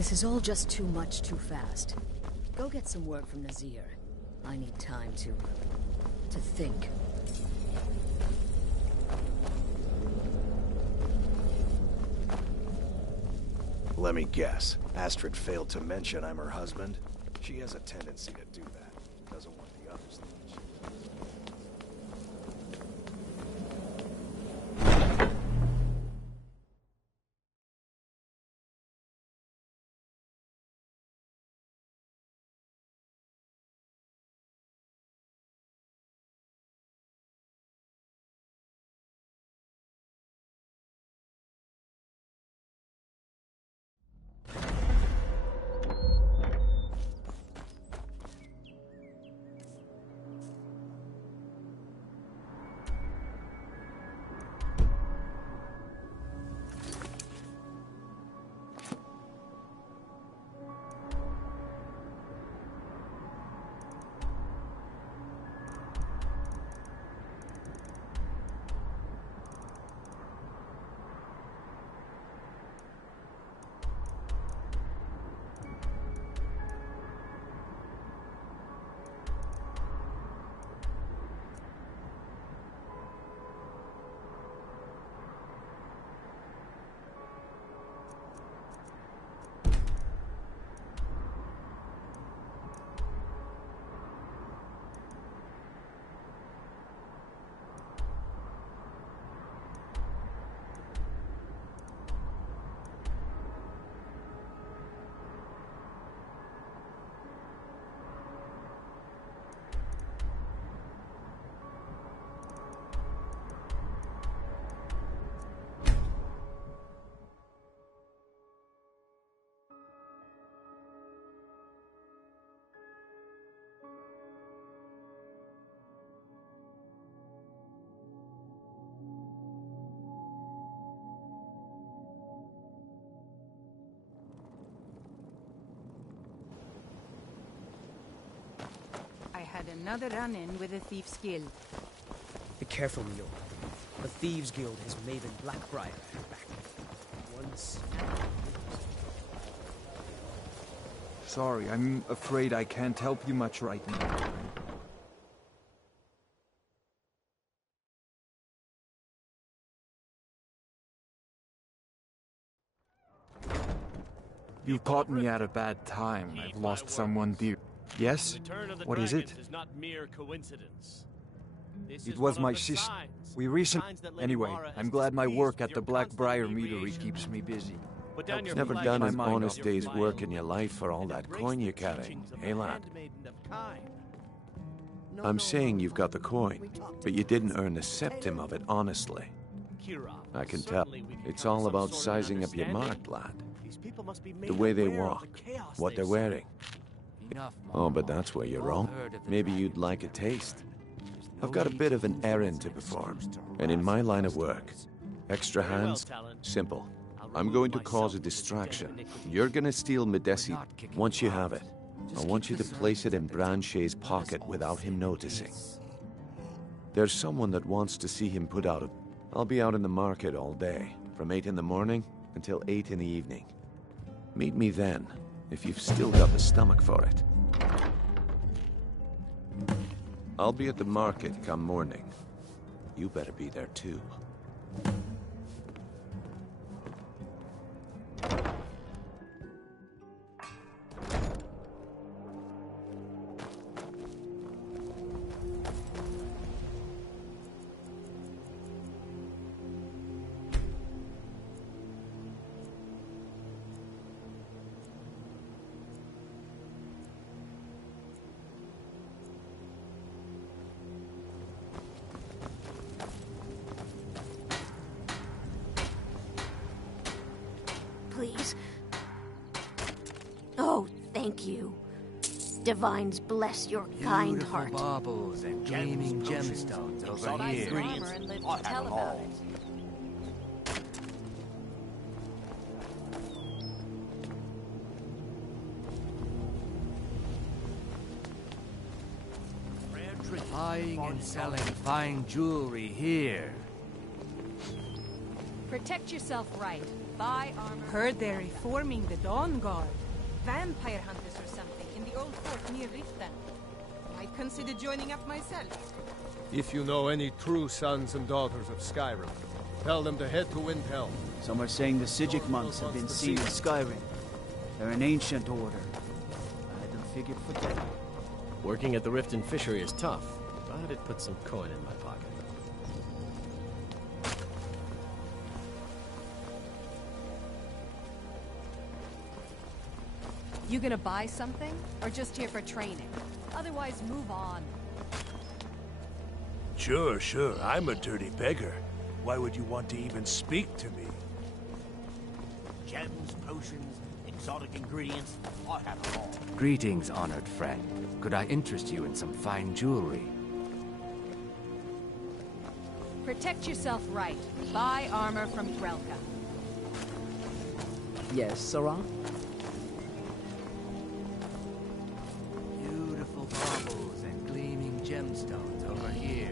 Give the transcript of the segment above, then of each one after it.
This is all just too much too fast. Go get some word from Nazir. I need time to think. Let me guess. Astrid failed to mention I'm her husband? She has a tendency to do that. Doesn't want the others to know. Had another run-in with a thief's guild. Be careful, Mio. The Thieves Guild has Maven Blackbriar at her back. Once... Sorry, I'm afraid I can't help you much right now. You caught me at a bad time. I've lost someone dear. Yes? What is it? It was my sister. We recently... Anyway, I'm glad my work at the Blackbriar Meadery keeps me busy. You've never done an honest day's work in your life for all that coin you're carrying, eh, lad? I'm saying you've got the coin, but you didn't earn a septim of it honestly. I can tell. It's all about sizing up your mark, lad. The way they walk, what they're wearing. Oh, but that's where you're wrong. Maybe you'd like a taste. I've got a bit of an errand to perform, and in my line of work, extra hands, simple. I'm going to cause a distraction. You're gonna steal Medesi. Once you have it, I want you to place it in Branche's pocket without him noticing. There's someone that wants to see him put out of... I'll be out in the market all day, from 8 in the morning until 8 in the evening. Meet me then, if you've still got the stomach for it. I'll be at the market come morning. You better be there too. Please. Oh, thank you. Divines bless your kind heart. Baubles and gleaming gemstones over here. And live to tell about it. Buying and selling fine jewelry here. Protect yourself right. Buy armor. Heard they're reforming the Dawn Guard. Vampire hunters or something in the old fort near Riften. Might consider joining up myself. If you know any true sons and daughters of Skyrim, tell them to head to Windhelm. Some are saying the Sigic monks have been seen in Skyrim. They're an ancient order. I had them figured for that. Working at the Riften fishery is tough, but it puts some coin in my pocket. You gonna buy something, or just here for training? Otherwise, move on. Sure. I'm a dirty beggar. Why would you want to even speak to me? Gems, potions, exotic ingredients, I have them all. Greetings, honored friend. Could I interest you in some fine jewelry? Protect yourself right. Buy armor from Drelka. Yes, Sarah? Beautiful baubles and gleaming gemstones over here.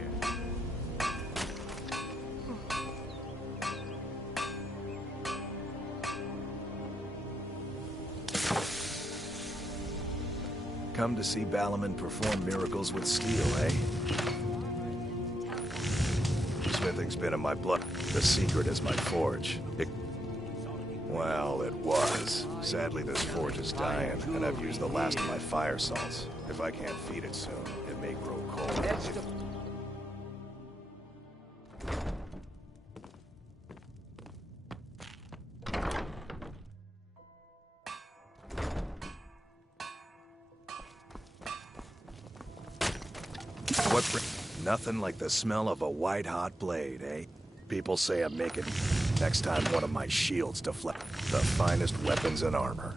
Come to see Balaman perform miracles with steel, eh? Smithing's been in my blood. The secret is my forge. Well, it was. Sadly, this forge is dying, and I've used the last of my fire salts. If I can't feed it soon, it may grow cold. Nothing like the smell of a white-hot blade, eh? People say I'm making next time one of my shields deflect the finest weapons and armor.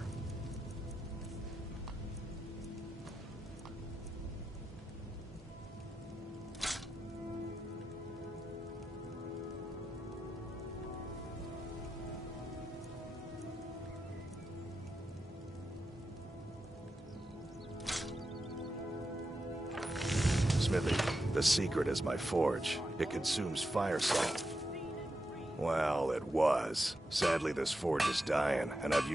Smithy, the secret is my forge. It consumes fire salt. Well, it was. Sadly, this forge is dying, and I've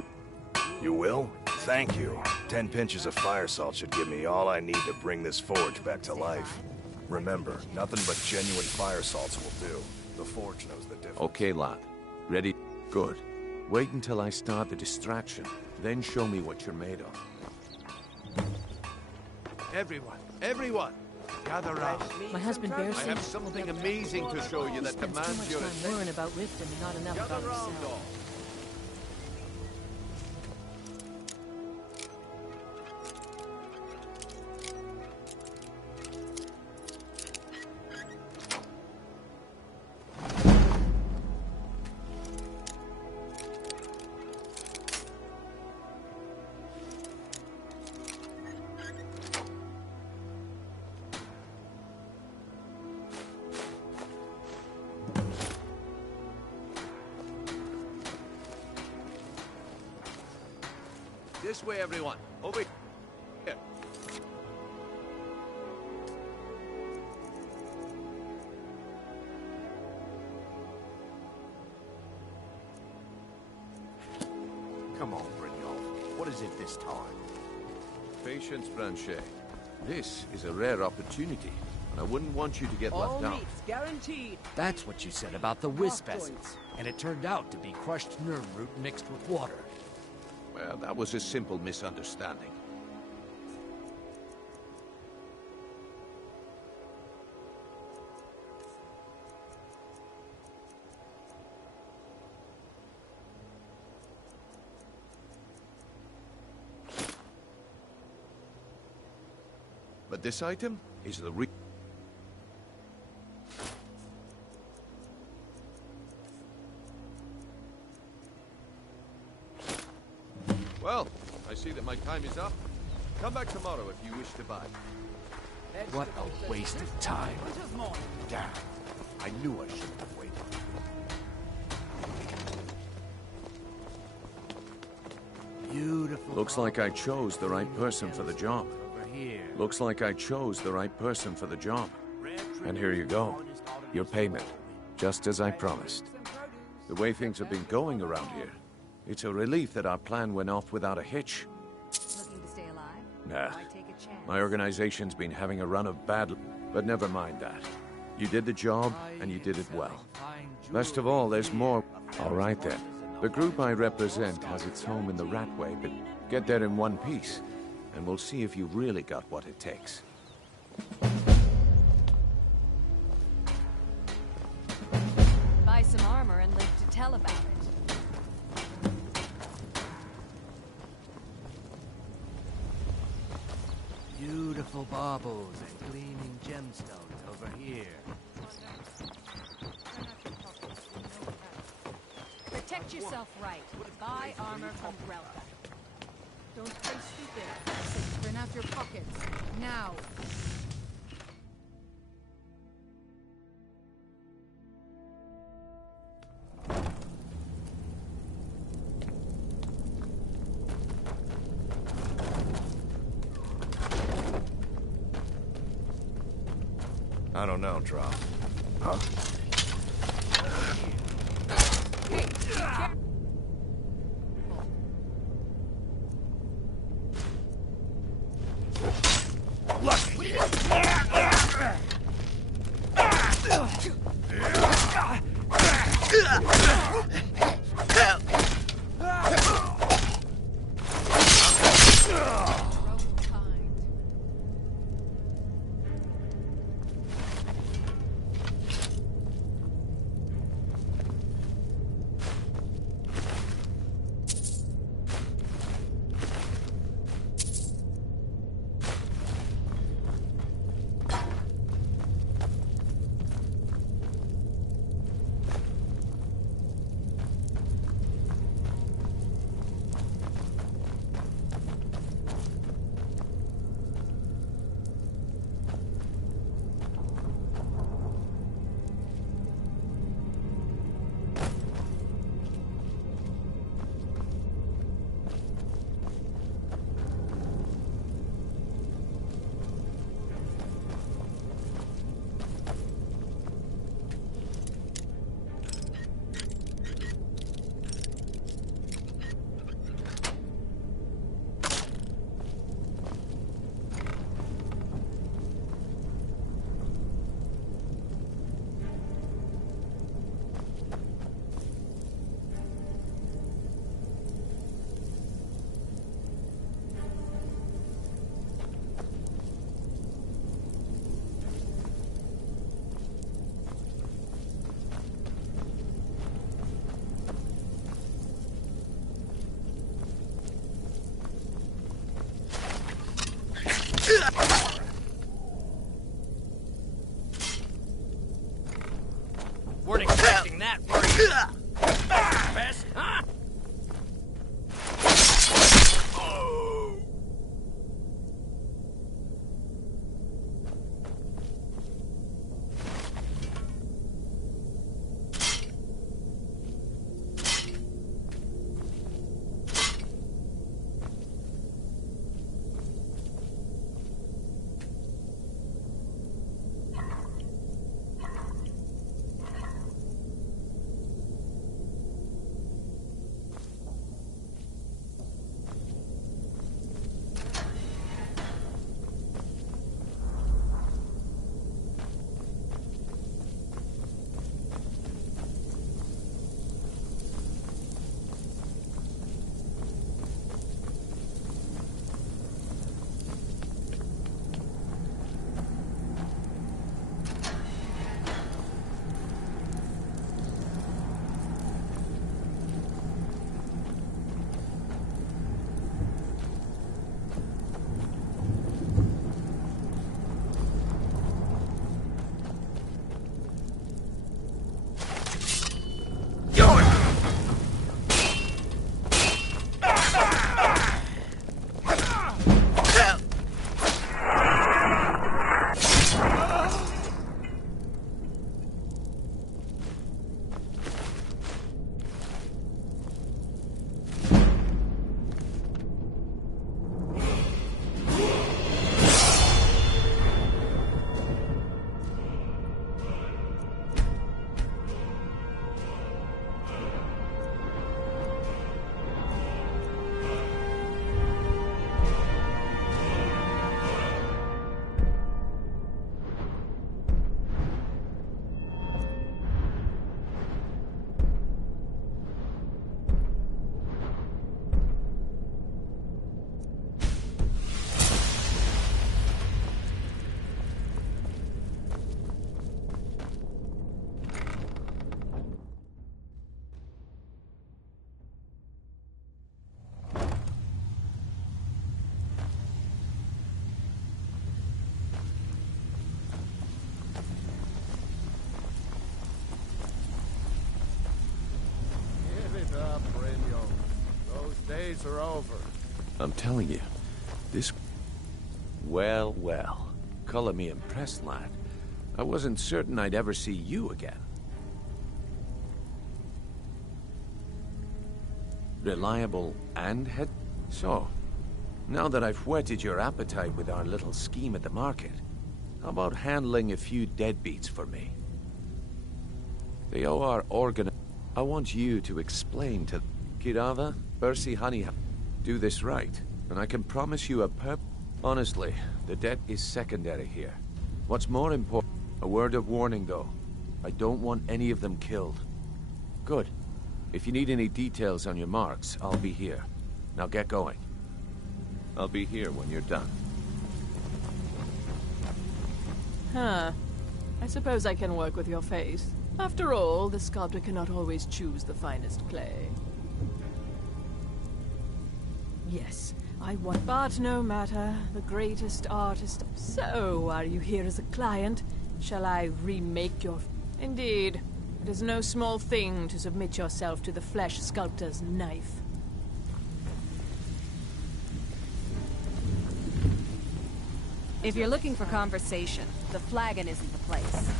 You will? Thank you. 10 pinches of fire salt should give me all I need to bring this forge back to life. Remember, nothing but genuine fire salts will do. The forge knows the difference. Okay, lad. Ready? Good. Wait until I start the distraction, then show me what you're made of. Everyone! Gather round. My husband bears I have something amazing to show you that demands your attention. Learn about Riften and not enough about yourself. This way, everyone. Over here. Come on, Brynjolf. What is it this time? Patience, Blanchet. This is a rare opportunity, and I wouldn't want you to get left out. Guaranteed. That's what you said about the wisp essence. And it turned out to be crushed nerve root mixed with water. Well, that was a simple misunderstanding. But this item is the Well, I see that my time is up. Come back tomorrow if you wish to buy. What a waste of time. Damn. I knew I shouldn't have waited. Beautiful. Looks like I chose the right person for the job. Over here. Looks like I chose the right person for the job. And here you go. Your payment. Just as I promised. The way things have been going around here, it's a relief that our plan went off without a hitch. Looking to stay alive? Nah. Why take a chance? My organization's been having a run of bad... But never mind that. You did the job, and you did it well. Best of all, there's more... All right, then. The group I represent has its home in the Ratway, but get there in one piece, and we'll see if you've really got what it takes. Buy some armor and live to tell about it. Beautiful baubles and gleaming gemstones over here. Protect yourself right. Buy armor from Grelka. Don't play stupid. Bring out your pockets. Now. I don't know, Drop. Huh? Weren't expecting that, were you? Best, huh? are over. I'm telling you, this... Well, well. Color me impressed, lad. I wasn't certain I'd ever see you again. Reliable and head... So, now that I've whetted your appetite with our little scheme at the market, how about handling a few deadbeats for me? They owe our organ... I want you to explain to... Kirava, Percy Honey... Do this right, and I can promise you a Honestly, the debt is secondary here. What's more important... A word of warning, though. I don't want any of them killed. Good. If you need any details on your marks, I'll be here. Now get going. I'll be here when you're done. Huh. I suppose I can work with your face. After all, the sculptor cannot always choose the finest clay. Yes, I want... But no matter, the greatest artist... So, are you here as a client? Shall I remake your... Indeed. It is no small thing to submit yourself to the flesh sculptor's knife. If you're looking for conversation, the flagon isn't the place.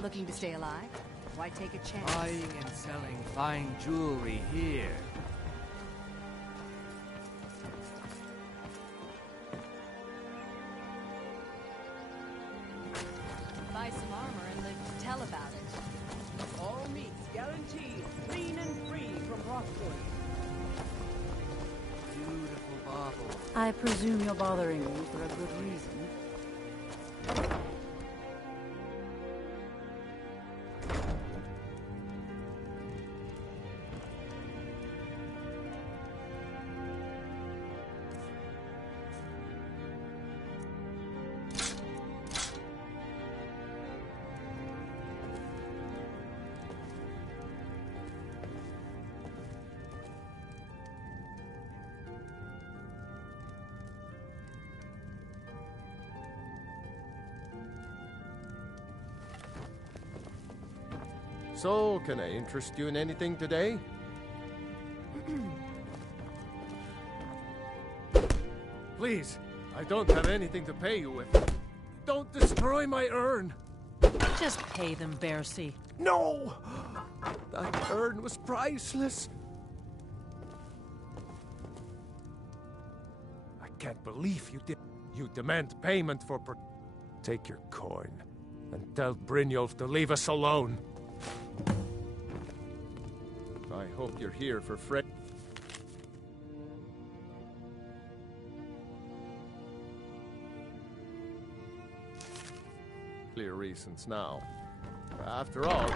Looking to stay alive? Why take a chance? Buying and selling fine jewelry here. Buy some armor and live to tell about it. All meats guaranteed, clean and free from Rockwood. Beautiful bauble. I presume you're bothering me for a good reason. So, can I interest you in anything today? Please, I don't have anything to pay you with. Don't destroy my urn! Just pay them, Bercy. No! That urn was priceless! I can't believe you did. You demand payment for Take your coin, and tell Brynjolf to leave us alone. I hope you're here for Fred. Clear reasons now. After all...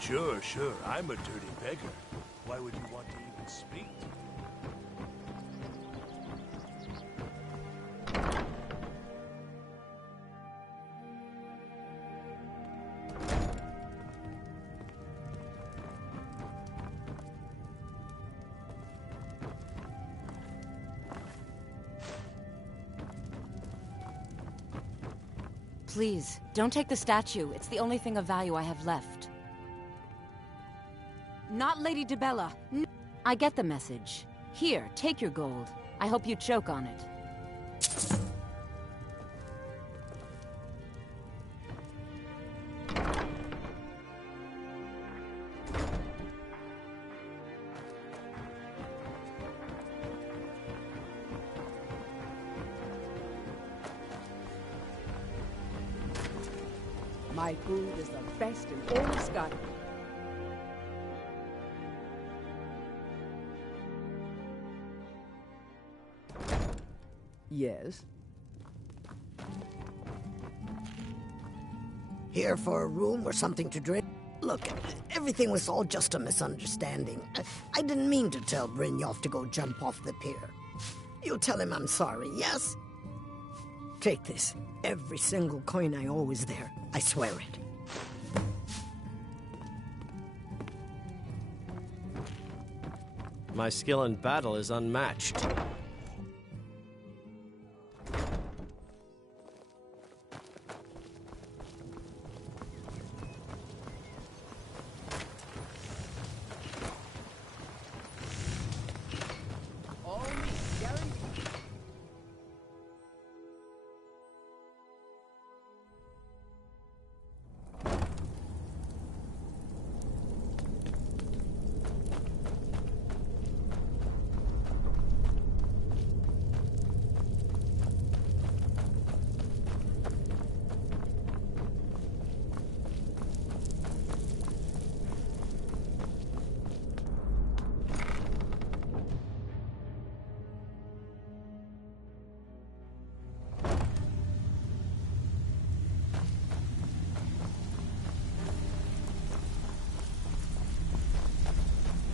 Sure, I'm a dirty beggar. Why would you want to even speak to me? Please, don't take the statue. It's the only thing of value I have left. Not Lady DeBella. I get the message. Here, take your gold. I hope you choke on it. My food is the best in all of Skyrim. Yes? Here for a room or something to drink? Look, everything was all just a misunderstanding. I didn't mean to tell Brynjolf to go jump off the pier. You tell him I'm sorry, yes? Take this. Every single coin I owe is there. I swear it. My skill in battle is unmatched.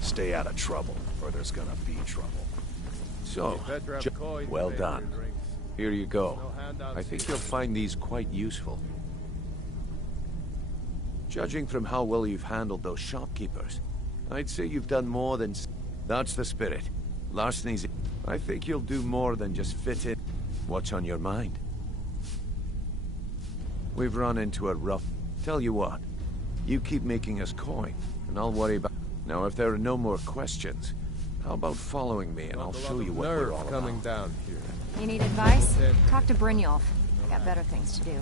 Stay out of trouble, or there's gonna be trouble. So, well done. Here you go. I think you'll find these quite useful. Judging from how well you've handled those shopkeepers, I'd say you've done more than... That's the spirit. Larceny's... I think you'll do more than just fit in. What's on your mind? We've run into a rough... Tell you what, you keep making us coin, and I'll worry about... Now, if there are no more questions, how about following me and I'll show you what we're all coming about. Down here. You need advice? Talk to Brynjolf. I got better things to do.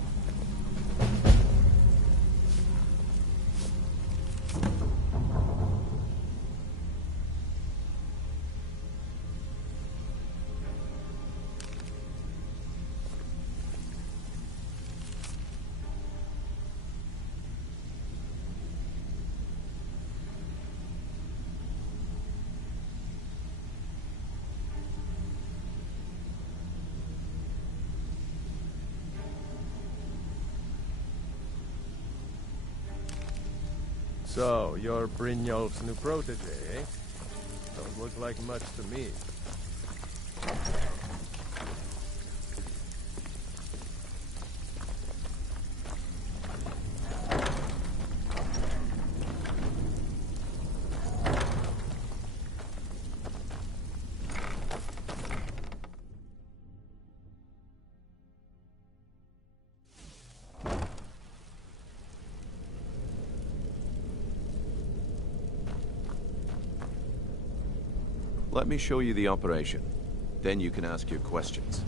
So, you're Brynjolf's new protege, eh? Don't look like much to me. Let me show you the operation. Then you can ask your questions.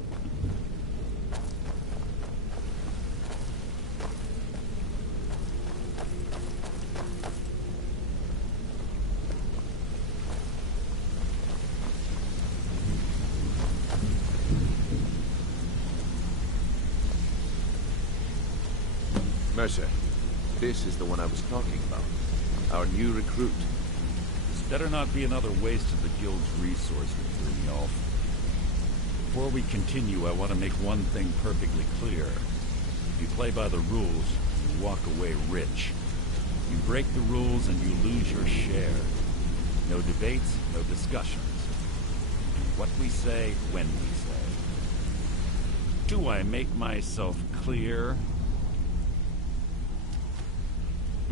Mercer, this is the one I was talking about. Our new recruit. This better not be another waste of the Guild's resources, Brynjolf. Before we continue, I want to make one thing perfectly clear. If you play by the rules, you walk away rich. You break the rules and you lose your share. No debates, no discussions. What we say, when we say. Do I make myself clear?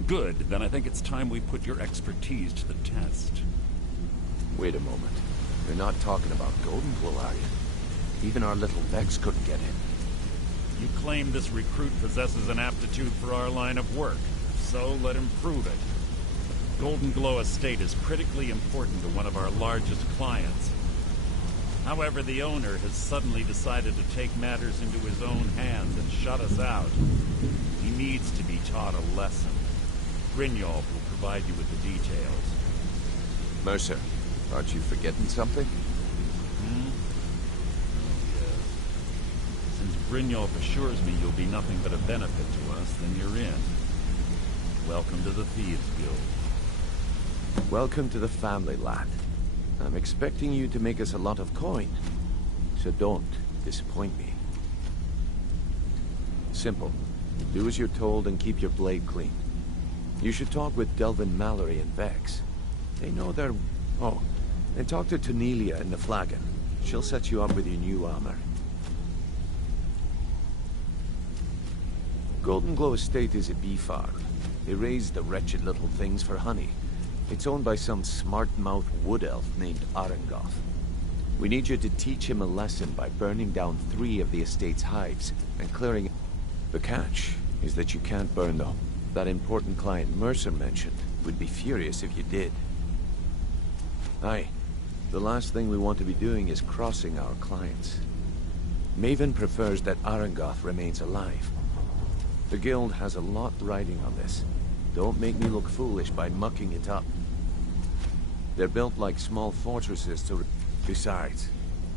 Good, then I think it's time we put your expertise to the test. Wait a moment. You're not talking about Goldenglow, are you? Even our little Vex couldn't get in. You claim this recruit possesses an aptitude for our line of work. So let him prove it. Goldenglow Estate is critically important to one of our largest clients. However, the owner has suddenly decided to take matters into his own hands and shut us out. He needs to be taught a lesson. Brynjolf will provide you with the details. Mercer, aren't you forgetting something? Hmm? Oh, yes. Since Brynjolf assures me you'll be nothing but a benefit to us, then you're in. Welcome to the Thieves Guild. Welcome to the family, lad. I'm expecting you to make us a lot of coin, so don't disappoint me. Simple. Do as you're told and keep your blade clean. You should talk with Delvin Mallory and Vex. They know their... Oh, and talk to Tonelia in the Flagon. She'll set you up with your new armor. Golden Glow Estate is a bee farm. They raise the wretched little things for honey. It's owned by some smart-mouthed wood elf named Arengoth. We need you to teach him a lesson by burning down 3 of the estate's hives and clearing... The catch is that you can't burn the... That important client Mercer mentioned would be furious if you did. Aye. The last thing we want to be doing is crossing our clients. Maven prefers that Arengoth remains alive. The guild has a lot riding on this. Don't make me look foolish by mucking it up. They're built like small fortresses to... Besides,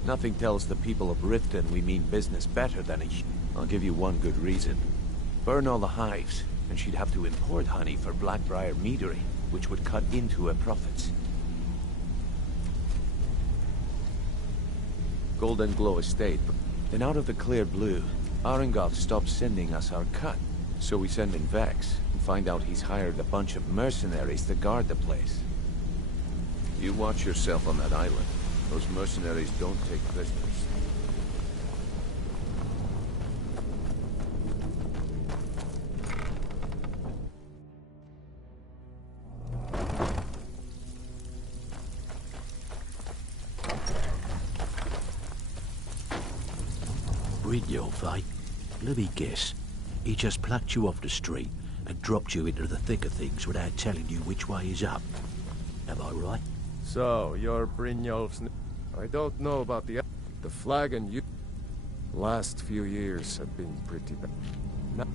nothing tells the people of Riften we mean business better than a... I'll give you one good reason. Burn all the hives, and she'd have to import honey for Blackbriar Meadery, which would cut into her profits. Golden Glow Estate. Then out of the clear blue, Arengoth stopped sending us our cut. So we send in Vex, and find out he's hired a bunch of mercenaries to guard the place. You watch yourself on that island. Those mercenaries don't take prisoners. Brynjolf, eh? Let me guess. He just plucked you off the street and dropped you into the thick of things without telling you which way is up. Am I right? So, you're Brynjolf's... I don't know about the Flagon you... Last few years have been pretty bad. Now,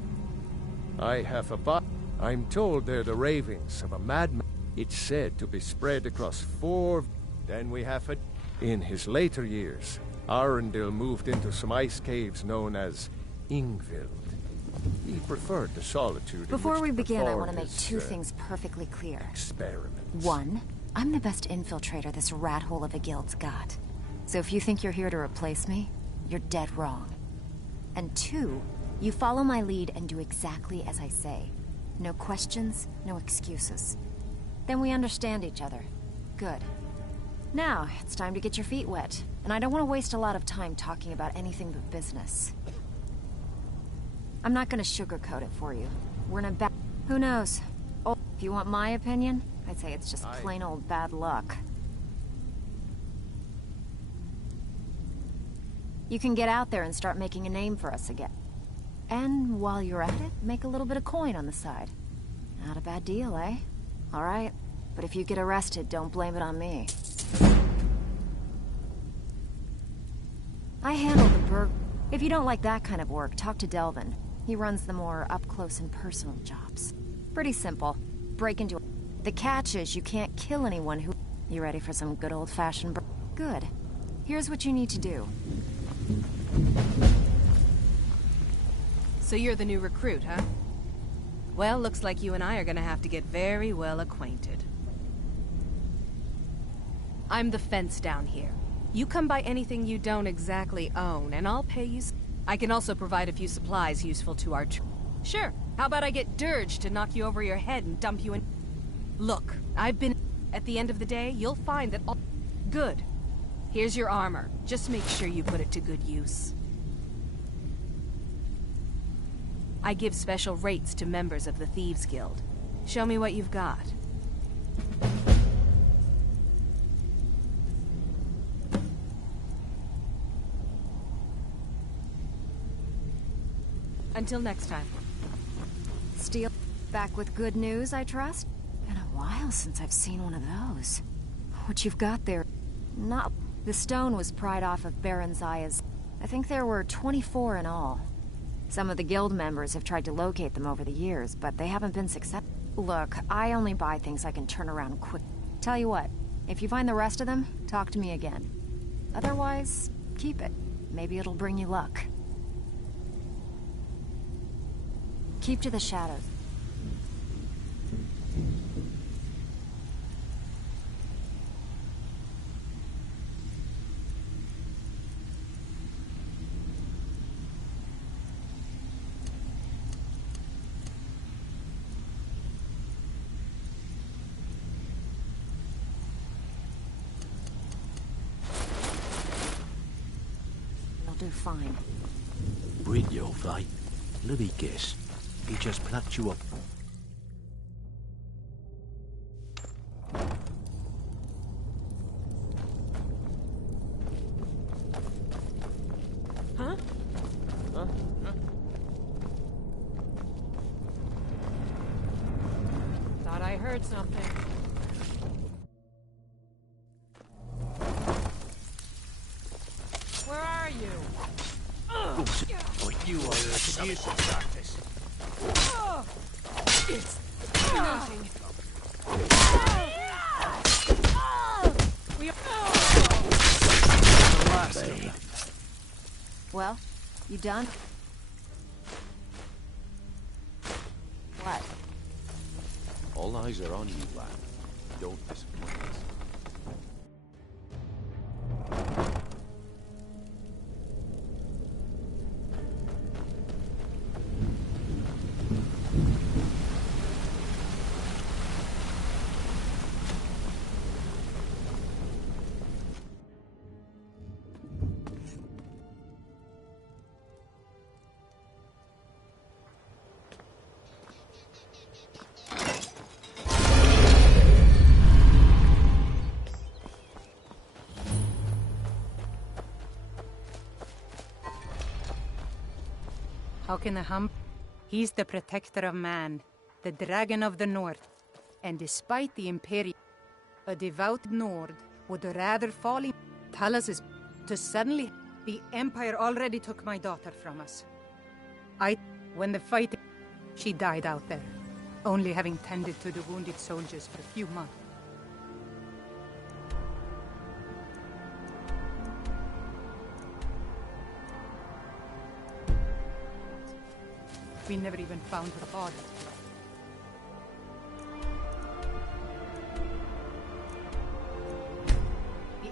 I have a bot. I'm told they're the ravings of a madman. It's said to be spread across 4... Then we have a... In his later years, Arundel moved into some ice caves known as Ingvild. He preferred the solitude. Before we begin, I want to make 2 things perfectly clear. Experiments. 1, I'm the best infiltrator this rat hole of a guild's got. So if you think you're here to replace me, you're dead wrong. And 2, you follow my lead and do exactly as I say. No questions, no excuses. Then we understand each other. Good. Now, it's time to get your feet wet. And I don't want to waste a lot of time talking about anything but business. I'm not gonna sugarcoat it for you. We're in a bad... Who knows? Oh, if you want my opinion, I'd say it's just plain old bad luck. You can get out there and start making a name for us again. And while you're at it, make a little bit of coin on the side. Not a bad deal, eh? Alright, but if you get arrested, don't blame it on me. I handle the burg... If you don't like that kind of work, talk to Delvin. He runs the more up-close and personal jobs. Pretty simple. Break into... The catch is you can't kill anyone who... You ready for some good old-fashioned... Good. Here's what you need to do. So you're the new recruit, huh? Well, looks like you and I are gonna have to get very well acquainted. I'm the fence down here. You come by anything you don't exactly own, and I'll pay you... I can also provide a few supplies useful to our... Sure, how about I get Dirge to knock you over your head and dump you in... Look, I've been... At the end of the day, you'll find that all... Good. Here's your armor. Just make sure you put it to good use. I give special rates to members of the Thieves Guild. Show me what you've got. Until next time. Steel, back with good news, I trust? Been a while since I've seen one of those. What you've got there... Not... The stone was pried off of Baron Zaya's... I think there were 24 in all. Some of the guild members have tried to locate them over the years, but they haven't been successful. Look, I only buy things I can turn around quick. Tell you what, if you find the rest of them, talk to me again. Otherwise, keep it. Maybe it'll bring you luck. Keep to the shadows. You'll do fine. Brynjolf, eh? Let me guess. He just plucked you up. Huh? Huh? Thought I heard something. Where are you? You are excuse practice. It's nothing. We Well, you done? What? All eyes are on you, lad. Don't disappoint us. How can the hump? He's the protector of man, the dragon of the north. And despite the Imperium, a devout Nord would rather fall in Talos' to suddenly... The Empire already took my daughter from us. When the fight... She died out there, only having tended to the wounded soldiers for a few months. We never even found her body. The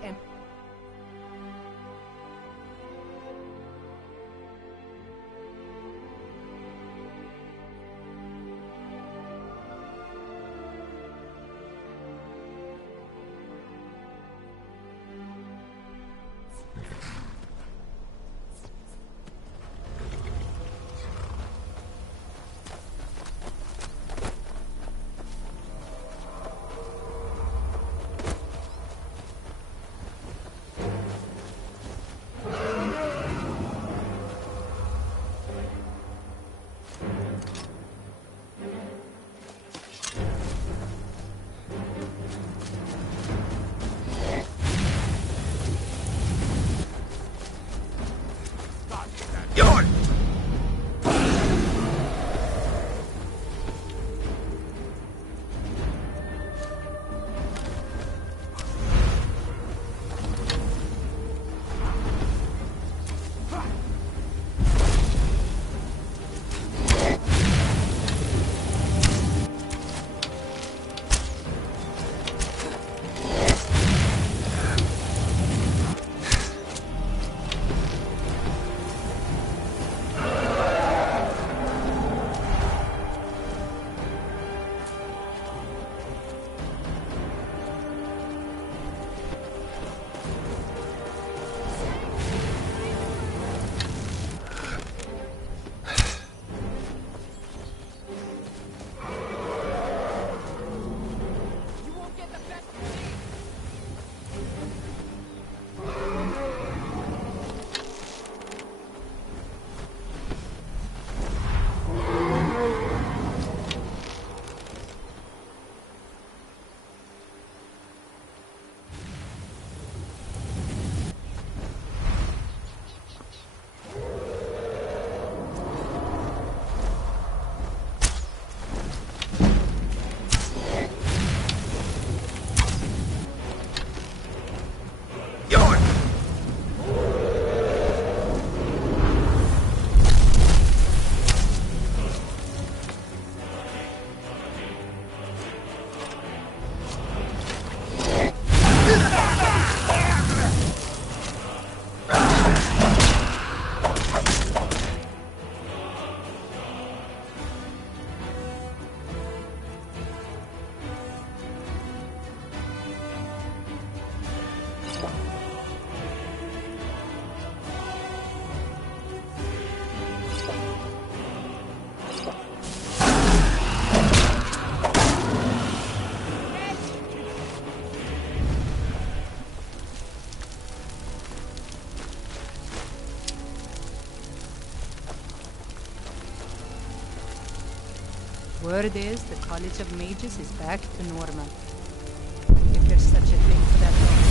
Word is the College of Mages is back to normal. If there's such a thing for that long.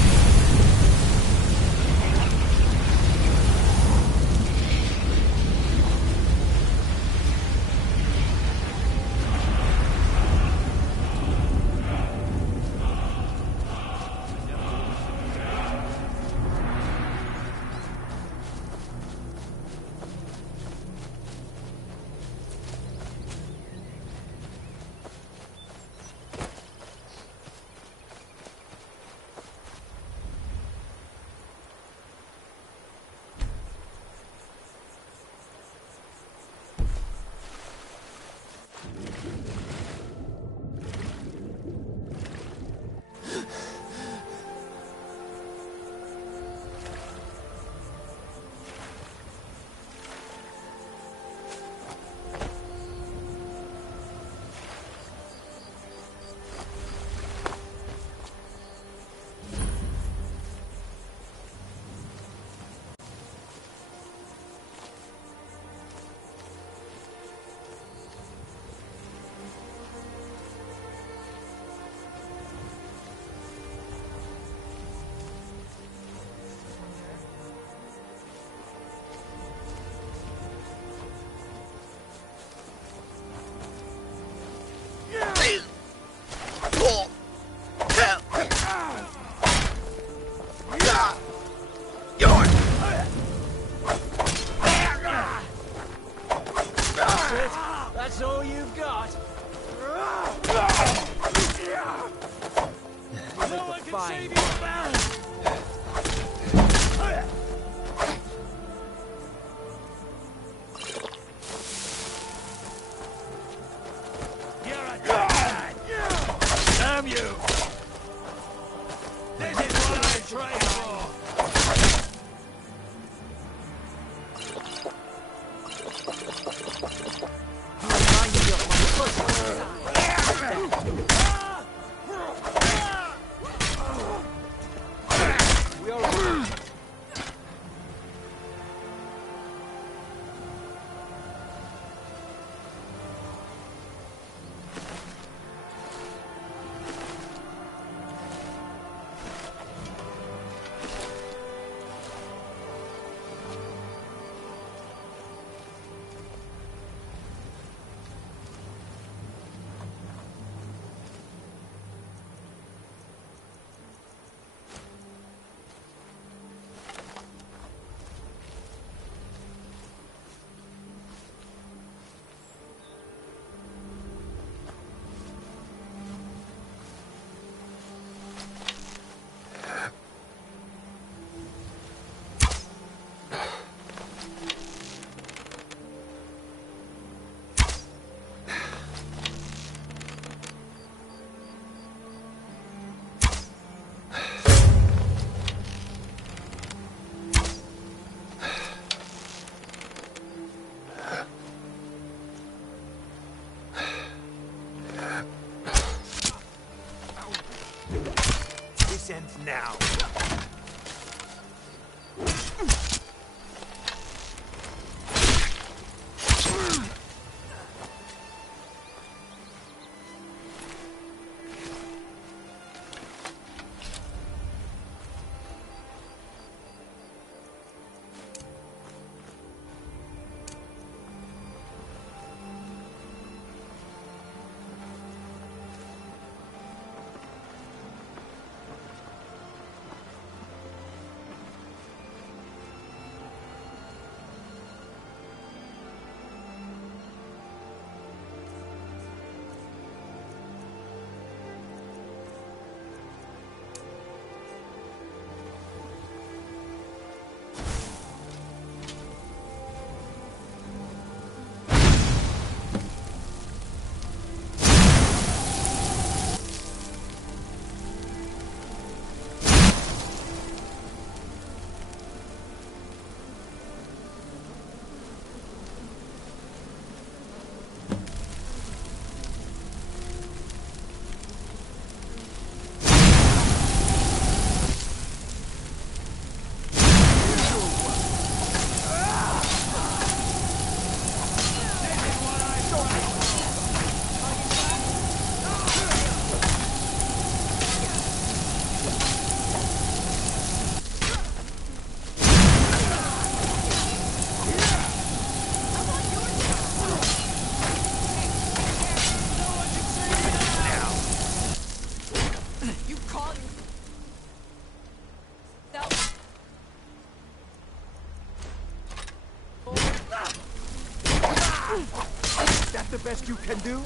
Is that the best you can do?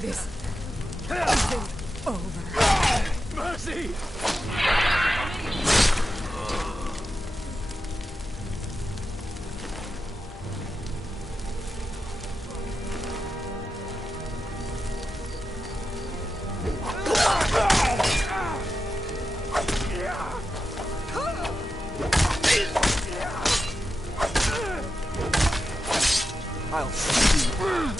This isn't over. Mercy! I'll see you.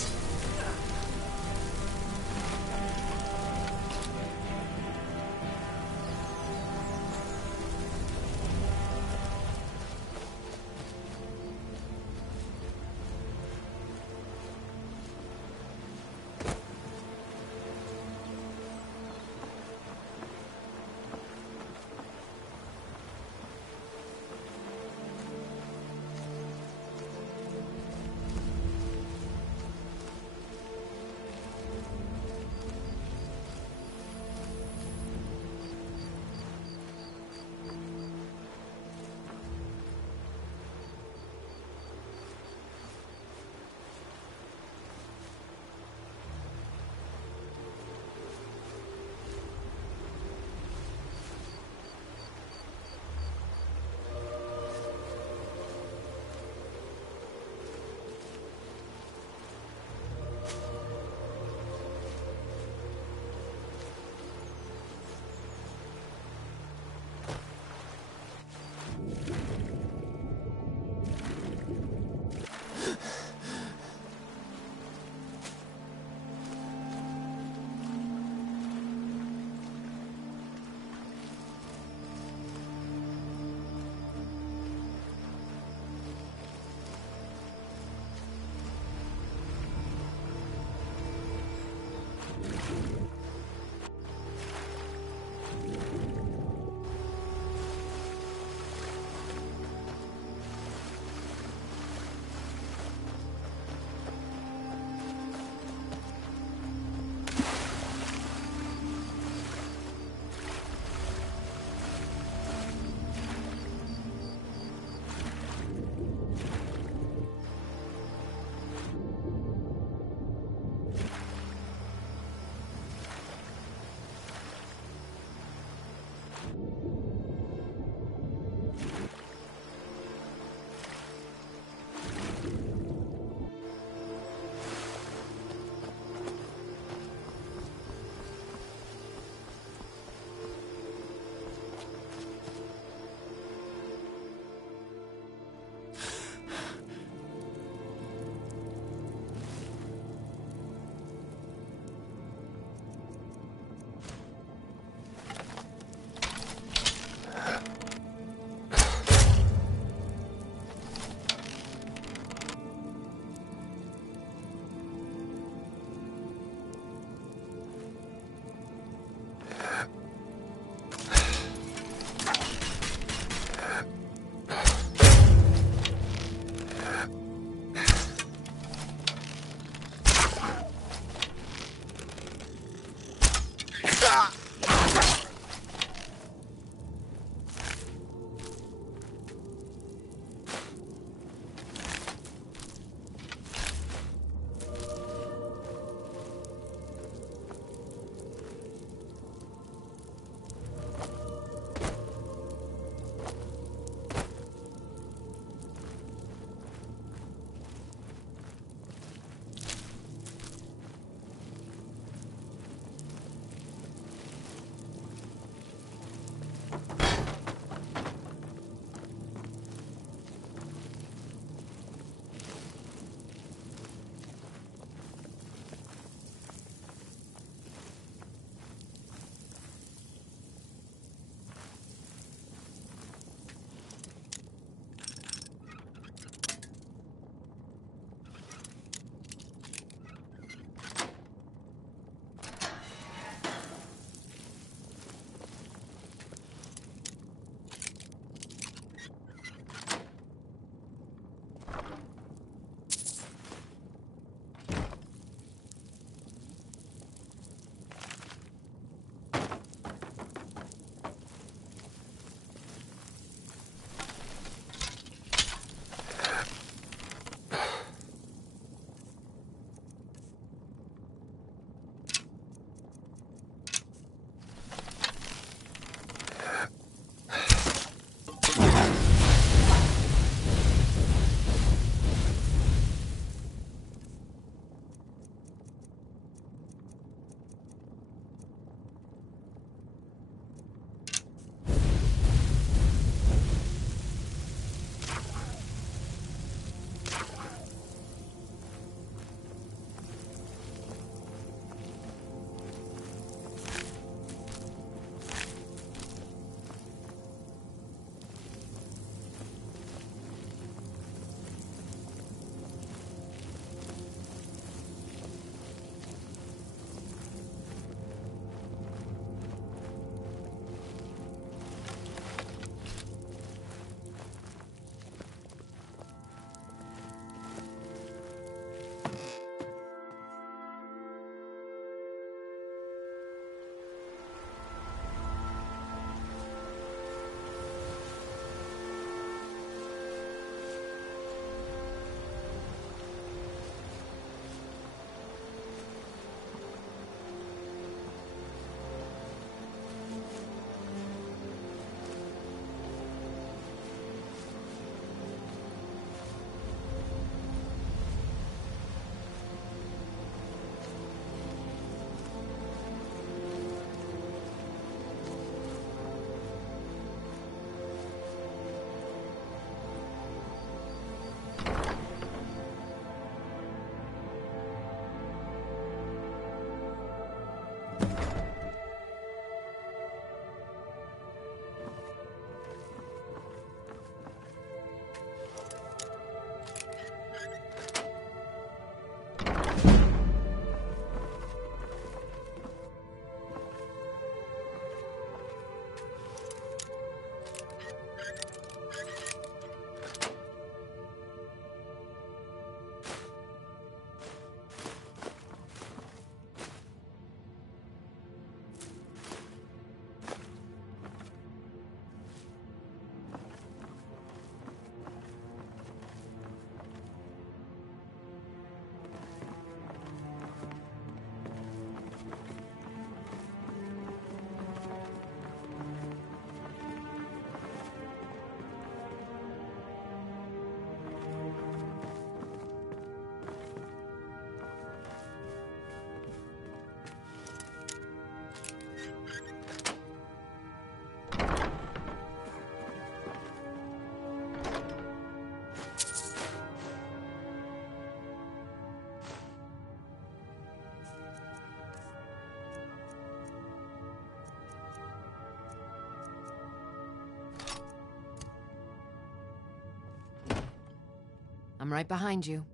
I'm right behind you.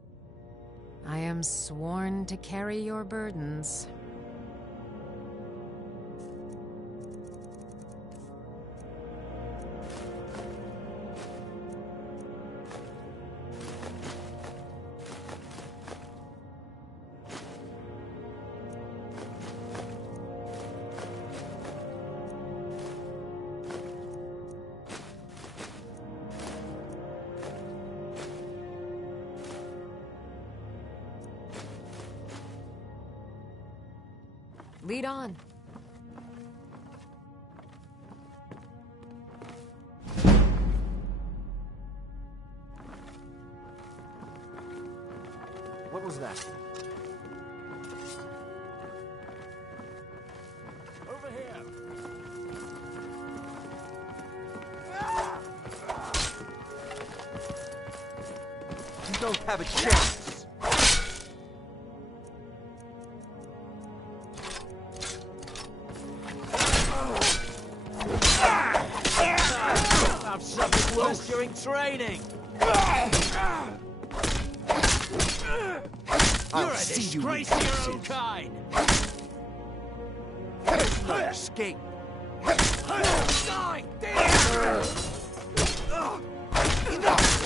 I am sworn to carry your burdens. Lead on. What was that? Over here! You don't have a chance! I've suffered worse during training! You're a disgrace to your own kind! No escape! Die!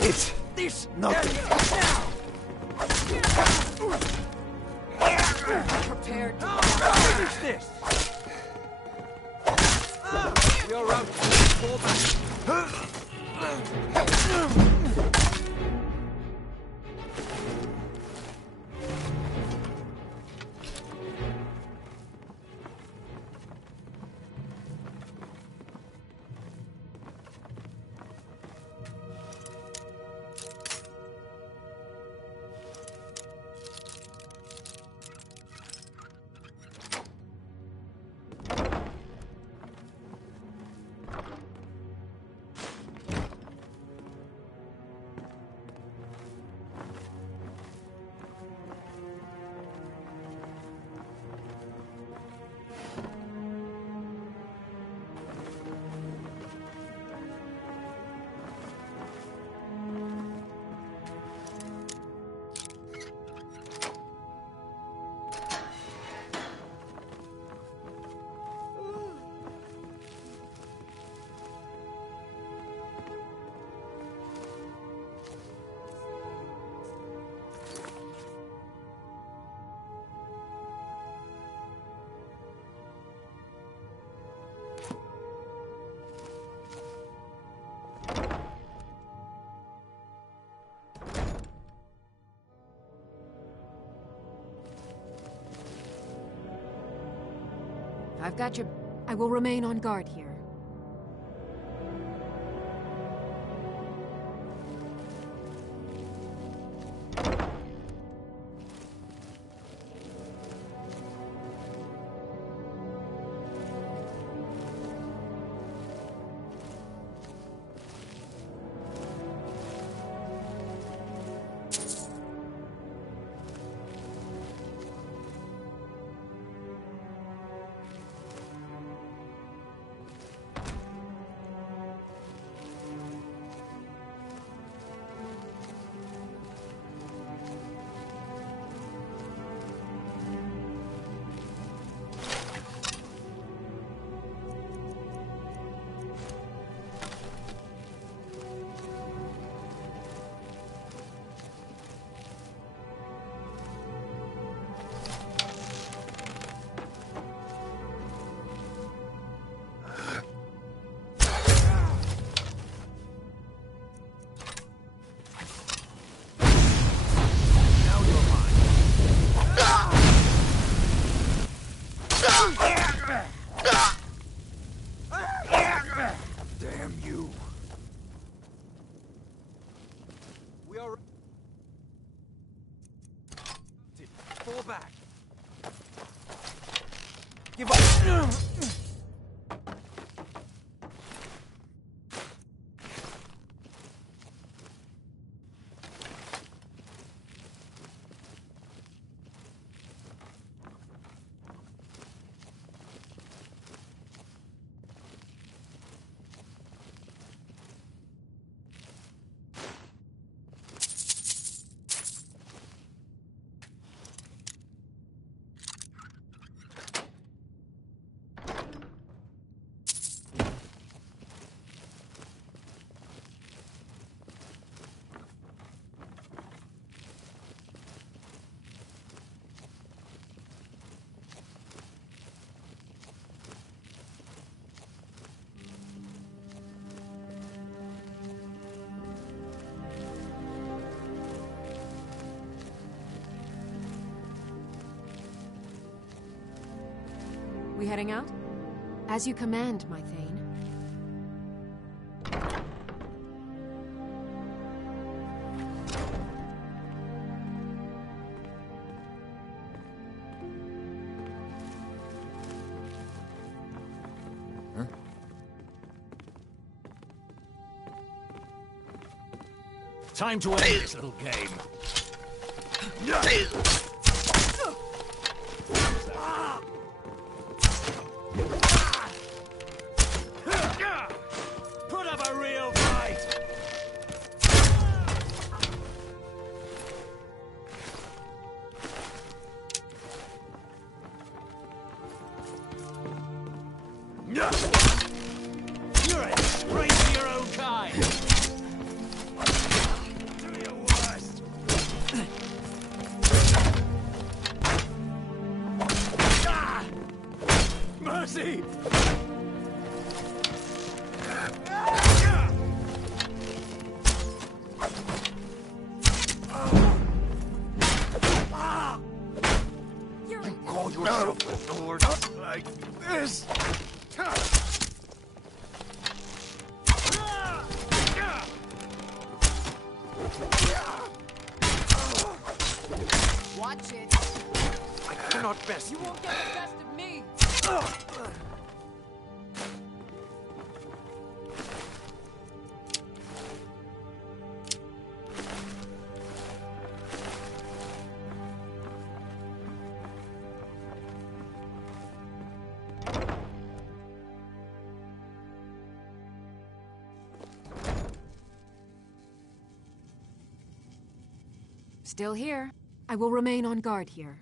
It's this nothing. Prepared to Finish this! You're out. Fall back. I've got your... I will remain on guard here. heading out? As you command, my Thane. Time to end this little game. Put up a real fight! You're a disgrace to your own kind! Mercy! You call yourself the Lord like this? Watch it. I cannot best. You won't get the best of me. Still here. I will remain on guard here.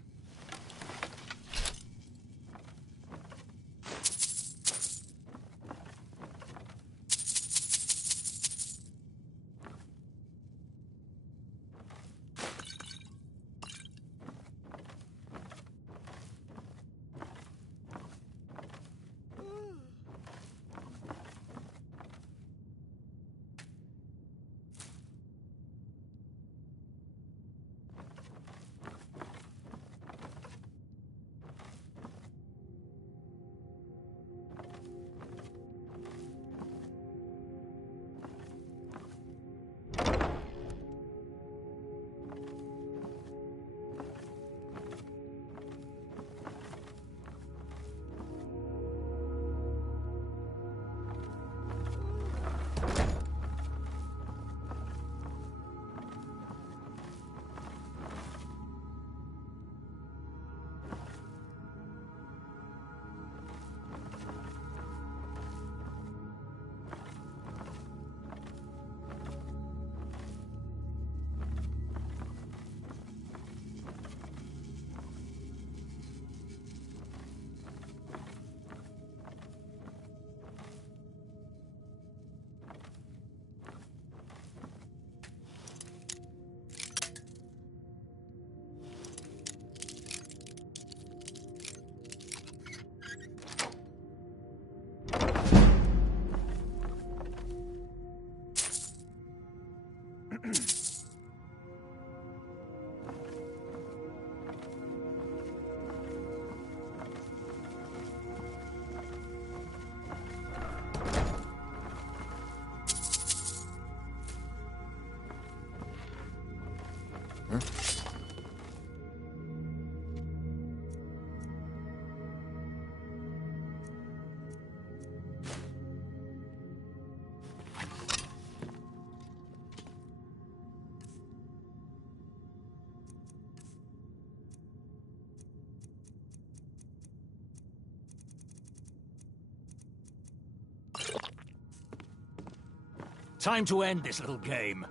Time to end this little game.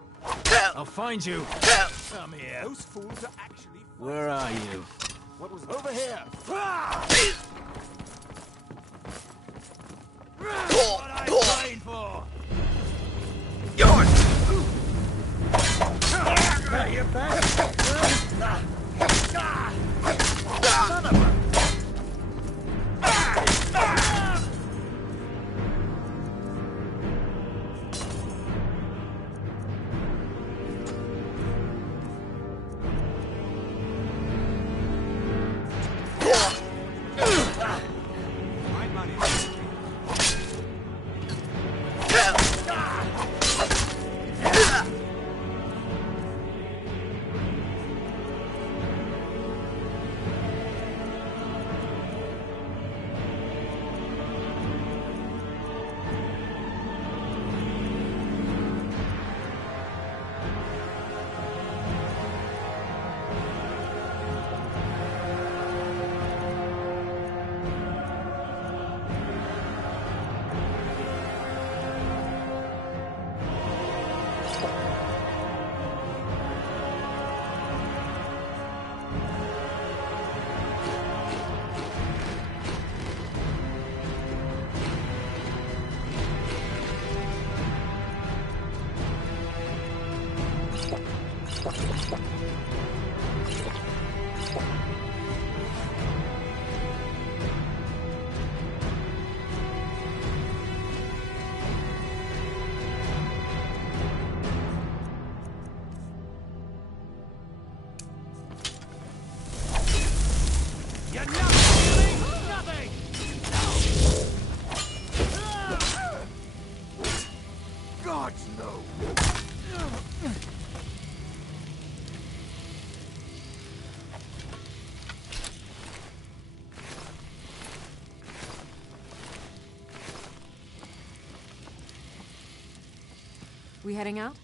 I'll find you. Come here. Those fools are actually... Where are you? What was over here? What I trained for! Yours! You back? Son of a... You're nothing! Gods, no! We heading out?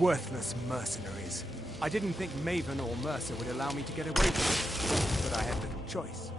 Worthless mercenaries. I didn't think Maven or Mercer would allow me to get away with it, but I had little choice.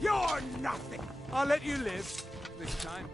You're nothing! I'll let you live, this time.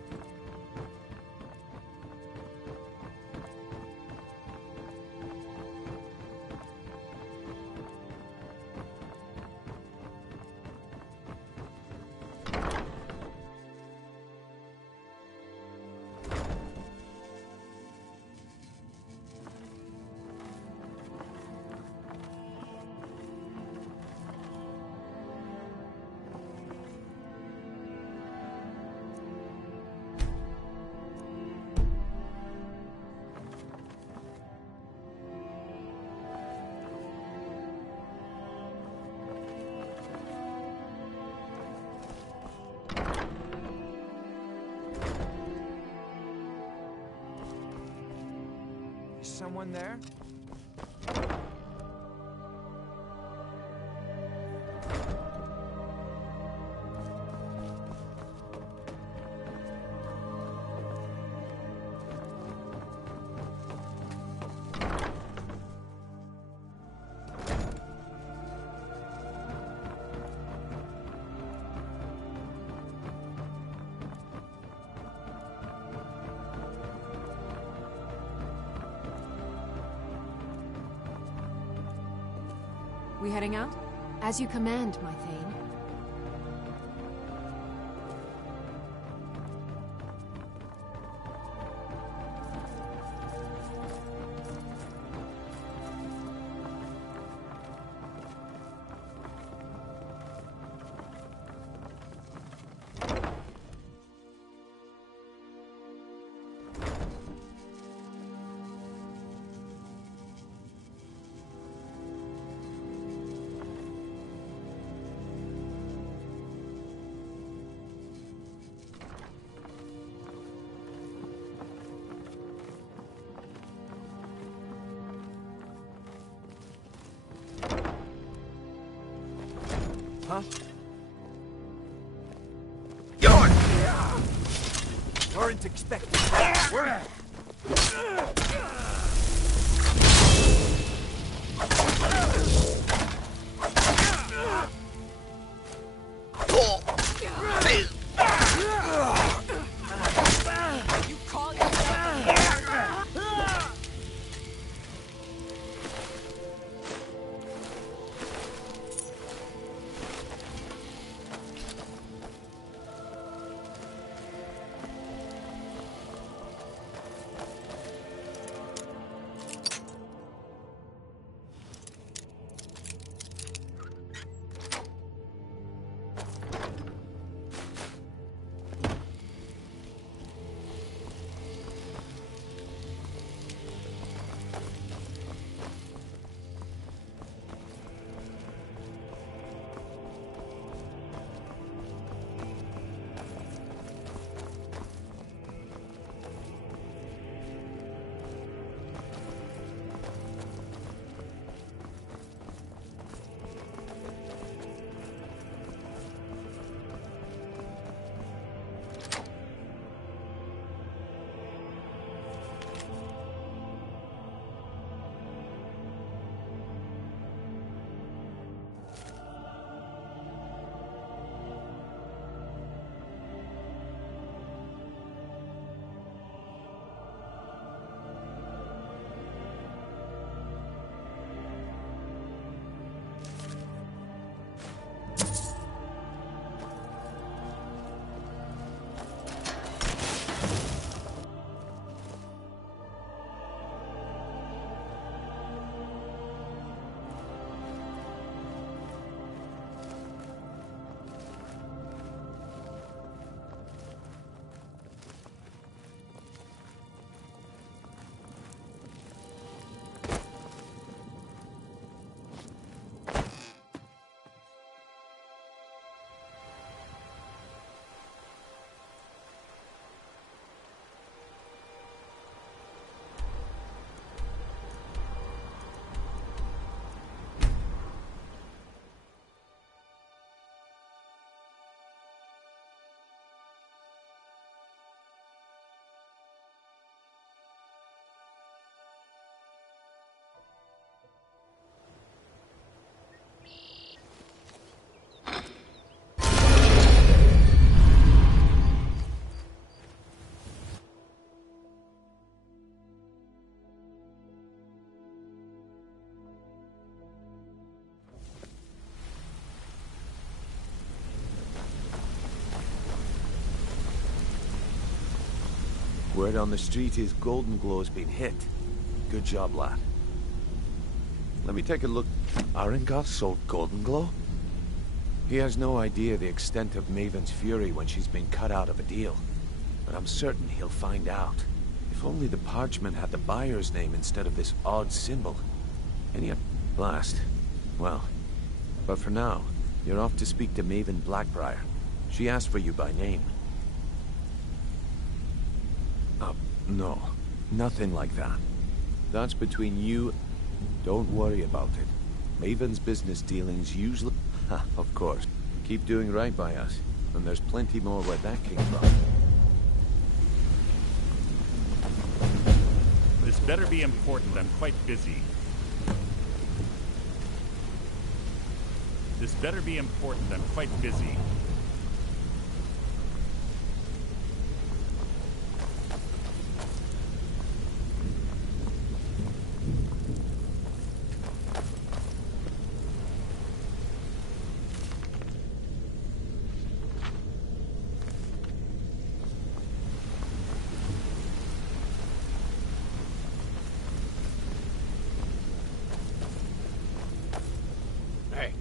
Is someone there? We heading out? As you command, my Thane. Huh? Weren't expecting. You call yourself Word on the street is Golden Glow's been hit. Good job, lad. Let me take a look. Arengoth sold Golden Glow? He has no idea the extent of Maven's fury when she's been cut out of a deal. But I'm certain he'll find out. If only the parchment had the buyer's name instead of this odd symbol. Any last. Well, but for now, you're off to speak to Maven Blackbriar. She asked for you by name. No. Nothing like that. That's between you. Don't worry about it. Maven's business dealings usually... Ha, of course. Keep doing right by us. And there's plenty more where that came from. This better be important. I'm quite busy. This better be important. I'm quite busy.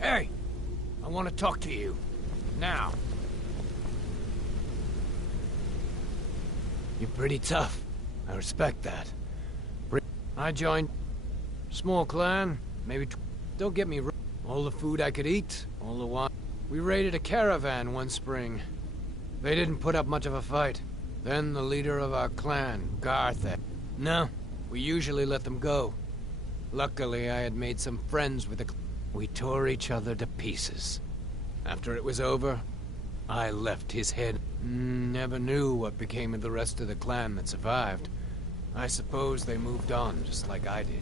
Hey! I want to talk to you. Now. You're pretty tough. I respect that. I joined... small clan, maybe... Don't get me wrong. All the food I could eat, all the wine... We raided a caravan one spring. They didn't put up much of a fight. Then the leader of our clan, Garth... No, we usually let them go. Luckily, I had made some friends with the... We tore each other to pieces. After it was over, I left his head. Never knew what became of the rest of the clan that survived. I suppose they moved on, just like I did.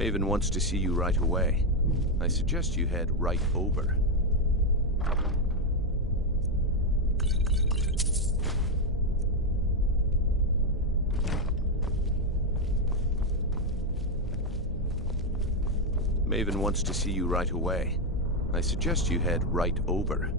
Maven wants to see you right away. I suggest you head right over. Maven wants to see you right away. I suggest you head right over.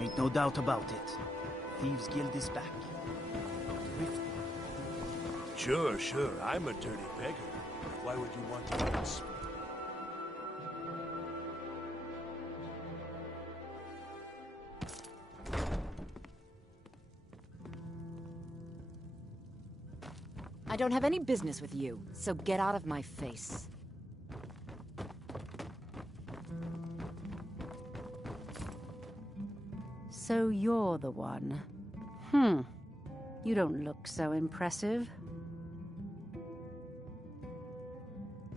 Ain't no doubt about it. Thieves Guild is back. Sure, I'm a dirty beggar. Why would you want to get I don't have any business with you, so get out of my face. So you're the one. You don't look so impressive.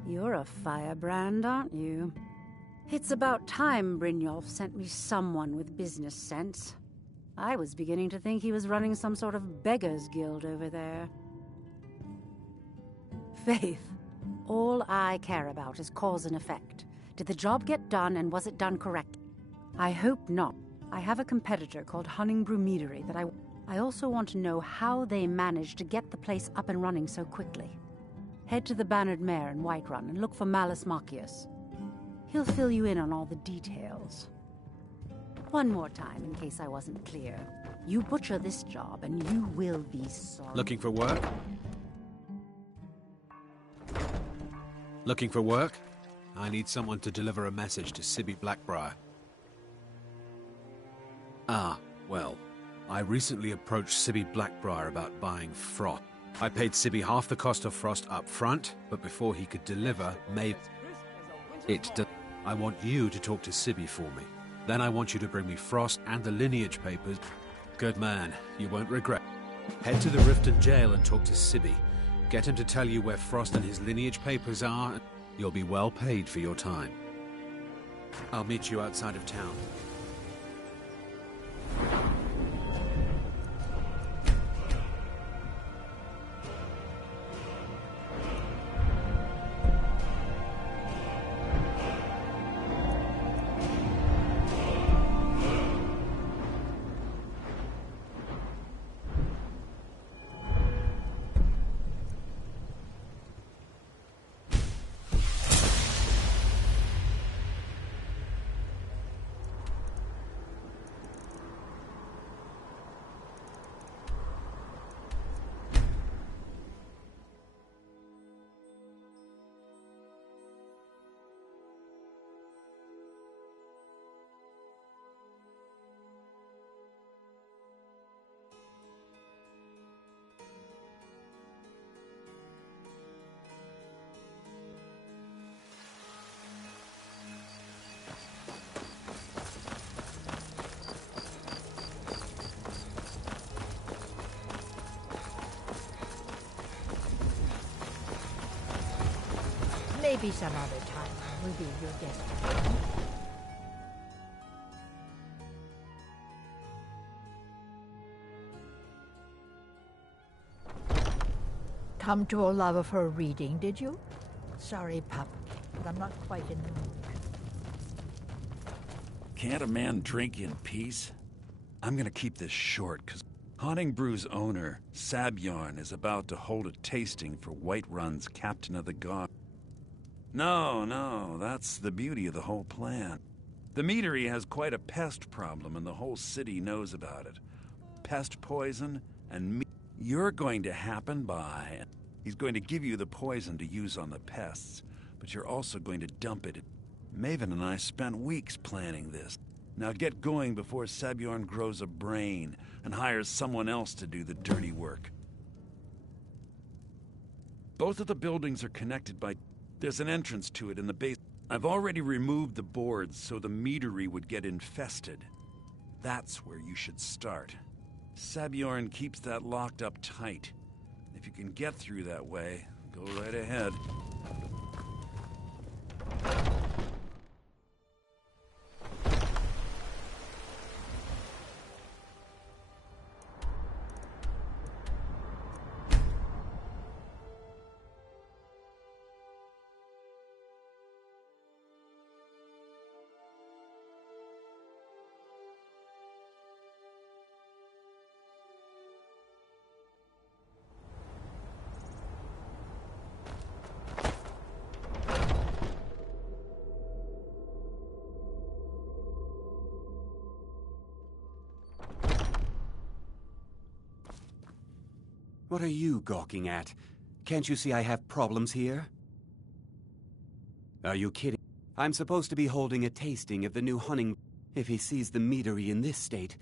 You're a firebrand, aren't you? It's about time Brynjolf sent me someone with business sense. I was beginning to think he was running some sort of beggars guild over there. Faith, all I care about is cause and effect. Did the job get done, and was it done correctly? I hope not. I have a competitor called Hunningbrew Meadery that I also want to know how they managed to get the place up and running so quickly. Head to the Bannered Mare in Whiterun and look for Malus Machius. He'll fill you in on all the details. One more time, in case I wasn't clear. You butcher this job, and you will be sorry. Looking for work? Looking for work? I need someone to deliver a message to Sibby Blackbriar. Ah, well, I recently approached Sibby Blackbriar about buying Frost. I paid Sibby half the cost of Frost up front, but before he could deliver, I want you to talk to Sibby for me. Then I want you to bring me Frost and the lineage papers. Good man, you won't regret. Head to the Riften jail and talk to Sibby. Get him to tell you where Frost and his lineage papers are. You'll be well paid for your time. I'll meet you outside of town. Maybe some other time I will be your guest. Come to Olava for a reading, did you? Sorry, pup, but I'm not quite in the mood. Can't a man drink in peace? I'm gonna keep this short, because Haunting Brew's owner, Sabjorn, is about to hold a tasting for Whiterun's Captain of the Guard. No, that's the beauty of the whole plan. The meadery has quite a pest problem, and the whole city knows about it. Pest poison and meat. You're going to happen by. He's going to give you the poison to use on the pests, but you're also going to dump it. Maven and I spent weeks planning this. Now get going before Sabjorn grows a brain and hires someone else to do the dirty work. Both of the buildings are connected by... There's an entrance to it in the base. I've already removed the boards so the meadery would get infested. That's where you should start. Sabjorn keeps that locked up tight. If you can get through that way, go right ahead. What are you gawking at? Can't you see I have problems here? Are you kidding? I'm supposed to be holding a tasting of the new hunting... If he sees the meadery in this state...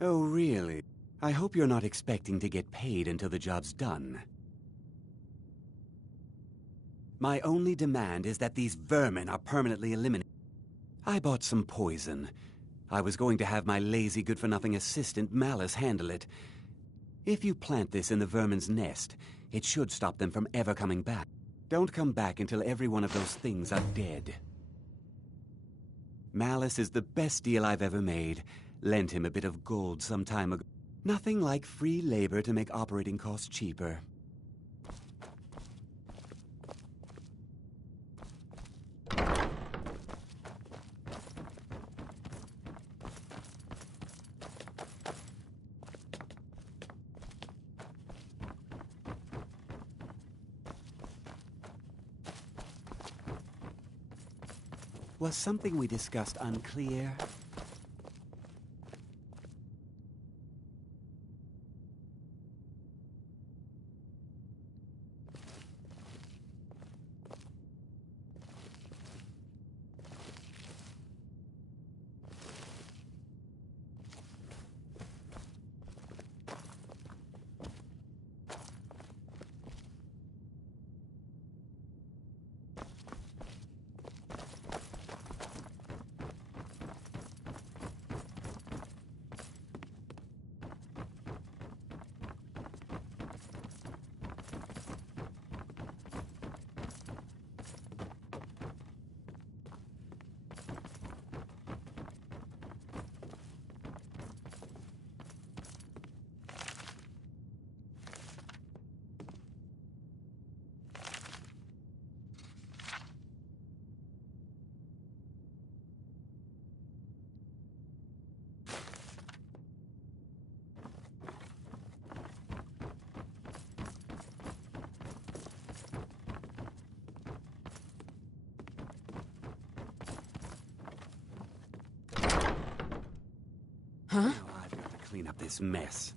Oh, really? I hope you're not expecting to get paid until the job's done. My only demand is that these vermin are permanently eliminated. I bought some poison. I was going to have my lazy, good-for-nothing assistant, Malice, handle it. If you plant this in the vermin's nest, it should stop them from ever coming back. Don't come back until every one of those things are dead. Malice is the best deal I've ever made. Lent him a bit of gold some time ago. Nothing like free labor to make operating costs cheaper. Was something we discussed unclear? Huh? Now I've got to clean up this mess.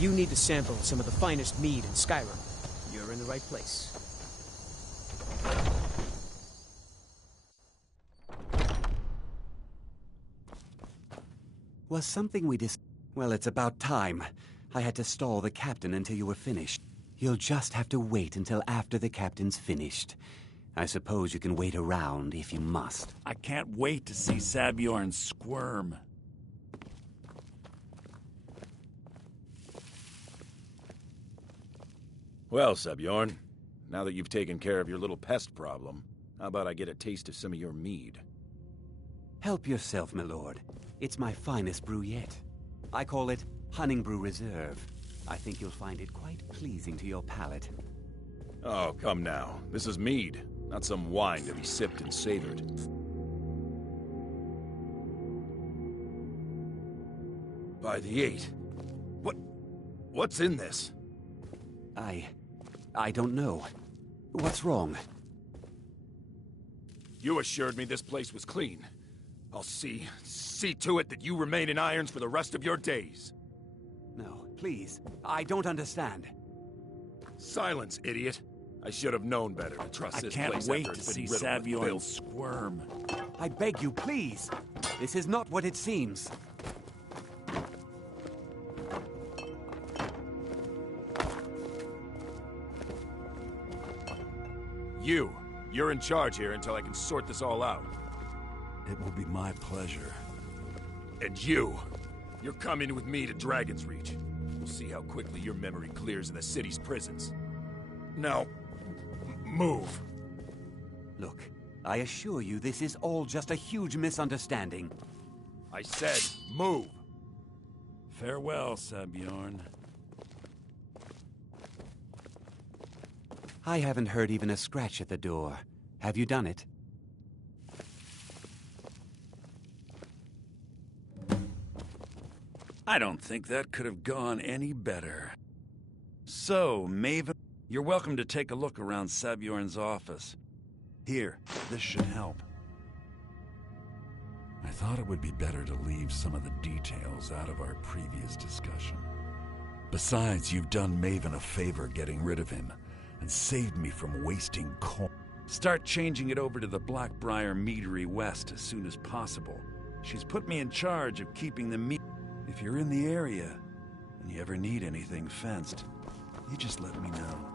If you need to sample some of the finest mead in Skyrim, you're in the right place. Was something we Well, it's about time. I had to stall the captain until you were finished. You'll just have to wait until after the captain's finished. I suppose you can wait around if you must. I can't wait to see Sabjorn squirm. Well, Sabjorn, now that you've taken care of your little pest problem, how about I get a taste of some of your mead? Help yourself, my lord. It's my finest brew yet. I call it Honningbrew Reserve. I think you'll find it quite pleasing to your palate. Oh, come now. This is mead, not some wine to be sipped and savored. By the 8. What's in this? I don't know. What's wrong? You assured me this place was clean. I'll see to it that you remain in irons for the rest of your days. No, please. I don't understand. Silence, idiot. I should have known better to trust this place. I can't wait after to it's been see riddled with Sabjorn filth. squirm. I beg you, please. This is not what it seems. You're in charge here until I can sort this all out. It will be my pleasure. And you're coming with me to Dragon's Reach. We'll see how quickly your memory clears in the city's prisons. Now, move. Look, I assure you this is all just a huge misunderstanding. I said, move. Farewell, Sabjorn. I haven't heard even a scratch at the door. Have you done it? I don't think that could have gone any better. So, Maven, you're welcome to take a look around Sabjorn's office. Here, this should help. I thought it would be better to leave some of the details out of our previous discussion. Besides, you've done Maven a favor getting rid of him, and saved me from wasting coin. Start changing it over to the Blackbriar Meadery West as soon as possible. She's put me in charge of keeping the meat. If you're in the area, and you ever need anything fenced, you just let me know.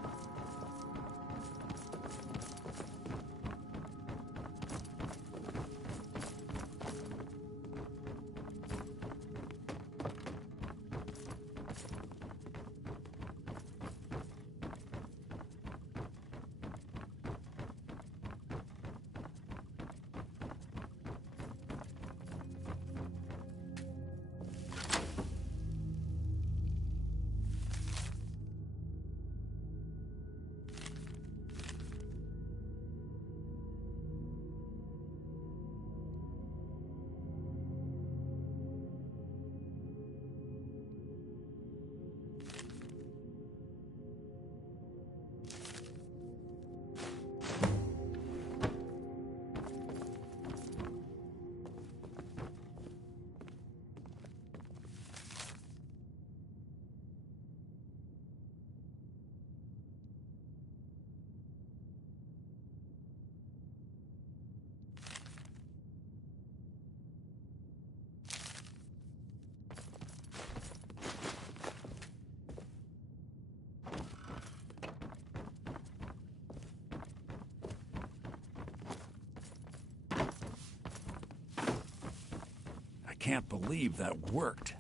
I can't believe that worked.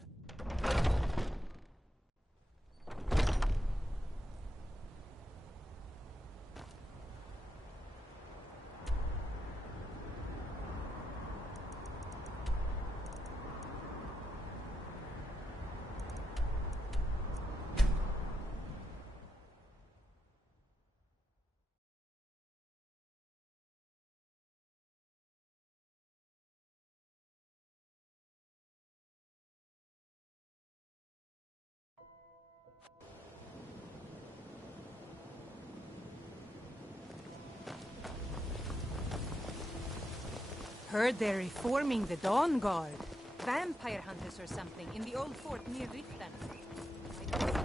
Heard they're reforming the Dawn Guard. Vampire hunters or something in the old fort near Riften.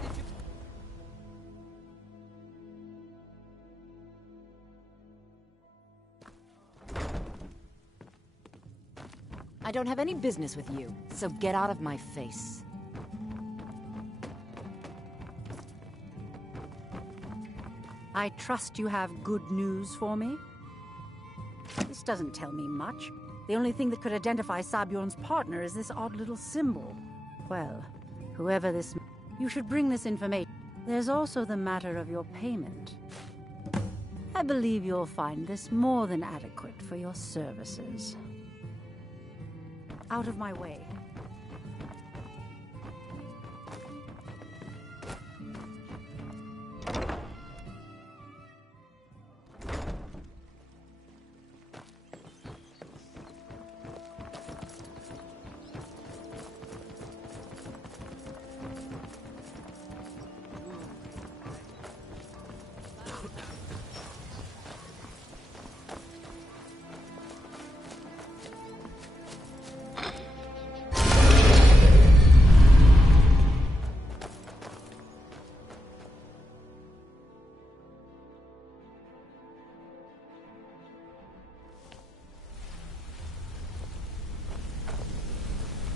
I don't have any business with you, so get out of my face. I trust you have good news for me? This doesn't tell me much. The only thing that could identify Sabjorn's partner is this odd little symbol. Well, whoever this... You should bring this information. There's also the matter of your payment. I believe you'll find this more than adequate for your services. Out of my way.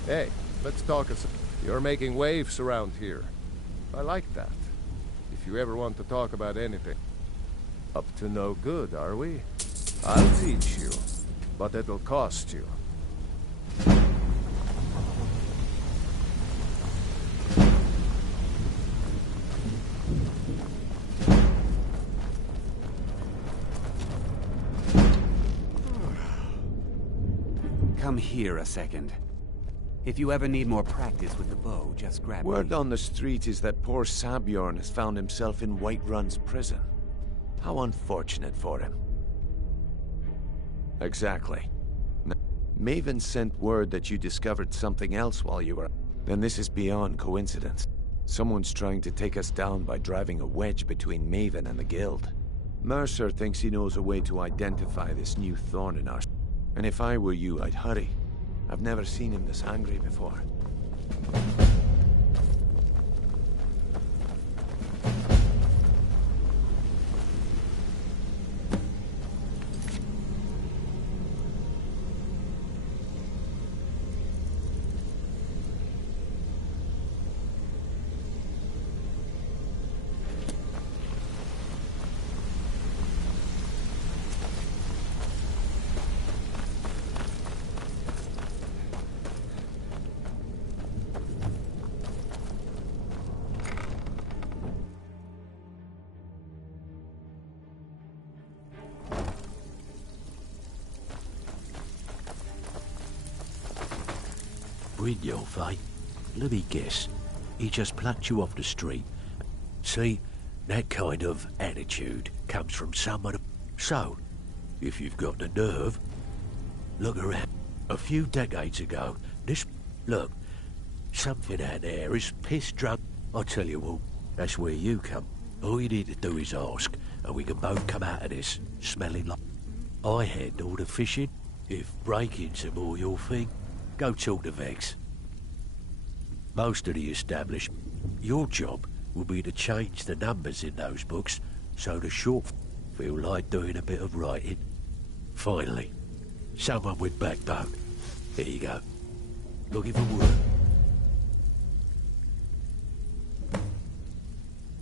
Hey, let's talk. You're making waves around here. I like that. If you ever want to talk about anything. Up to no good, are we? I'll teach you, but it'll cost you. Come here a second. If you ever need more practice with the bow, just grab Word me. on the street is that poor Sabjorn has found himself in Whiterun's prison. How unfortunate for him. Exactly. Maven sent word that you discovered something else while you were... Then this is beyond coincidence. Someone's trying to take us down by driving a wedge between Maven and the Guild. Mercer thinks he knows a way to identify this new thorn in our... And if I were you, I'd hurry. I've never seen him this angry before. Brynjolf, eh? Let me guess. He just plucked you off the street. See, that kind of attitude comes from someone... So, if you've got the nerve, look around. A few decades ago, this... Look, something out there is piss drunk. I tell you what, that's where you come. All you need to do is ask, and we can both come out of this smelling like... I handle the fishing. If break-ins are more your thing, go talk to Vex. Most of the establishment. Your job will be to change the numbers in those books so the short feel like doing a bit of writing. Finally, someone with backbone. Here you go. Looking for work.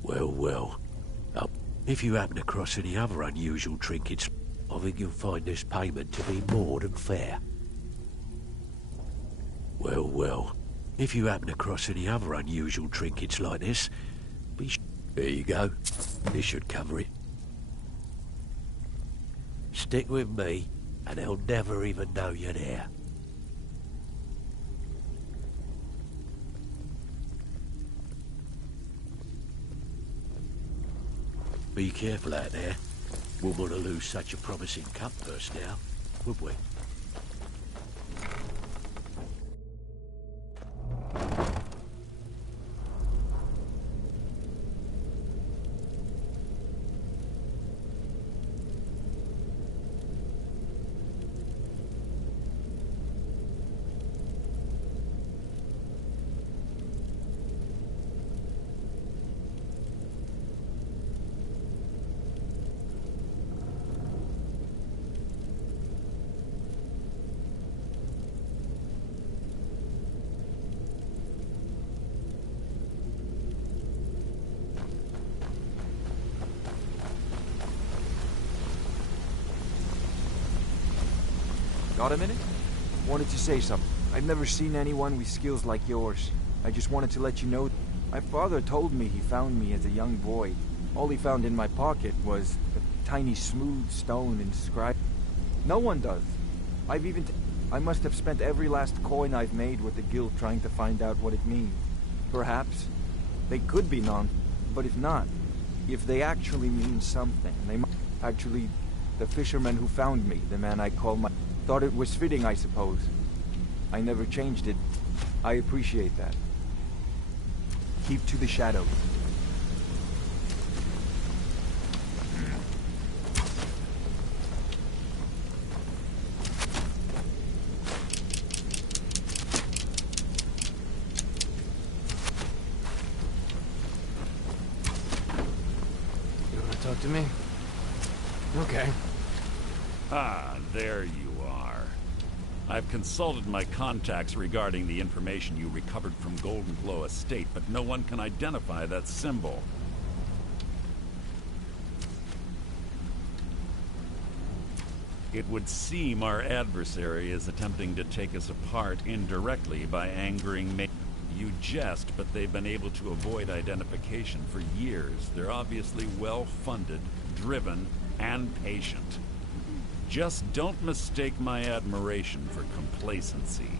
Well. Oh, if you happen across any other unusual trinkets, I think you'll find this payment to be more than fair. Well. If you happen across any other unusual trinkets like this, there you go. This should cover it. Stick with me, and they'll never even know you're there. Be careful out there. Wouldn't want to lose such a promising cut purse now, would we? Got a minute? Wanted to say something. I've never seen anyone with skills like yours. I just wanted to let you know. My father told me he found me as a young boy. All he found in my pocket was a tiny smooth stone inscribed. No one does. I must have spent every last coin I've made with the guild trying to find out what it means. Perhaps they could be but if not, if they actually mean something, they might. Actually, the fisherman who found me, the man I call my... Thought it was fitting, I suppose. I never changed it. I appreciate that. Keep to the shadows. You want to talk to me? Okay. Ah, there you are. I've consulted my contacts regarding the information you recovered from Golden Glow Estate, but no one can identify that symbol. It would seem our adversary is attempting to take us apart indirectly by angering me. You jest, but they've been able to avoid identification for years. They're obviously well-funded, driven, and patient. Just don't mistake my admiration for complacency.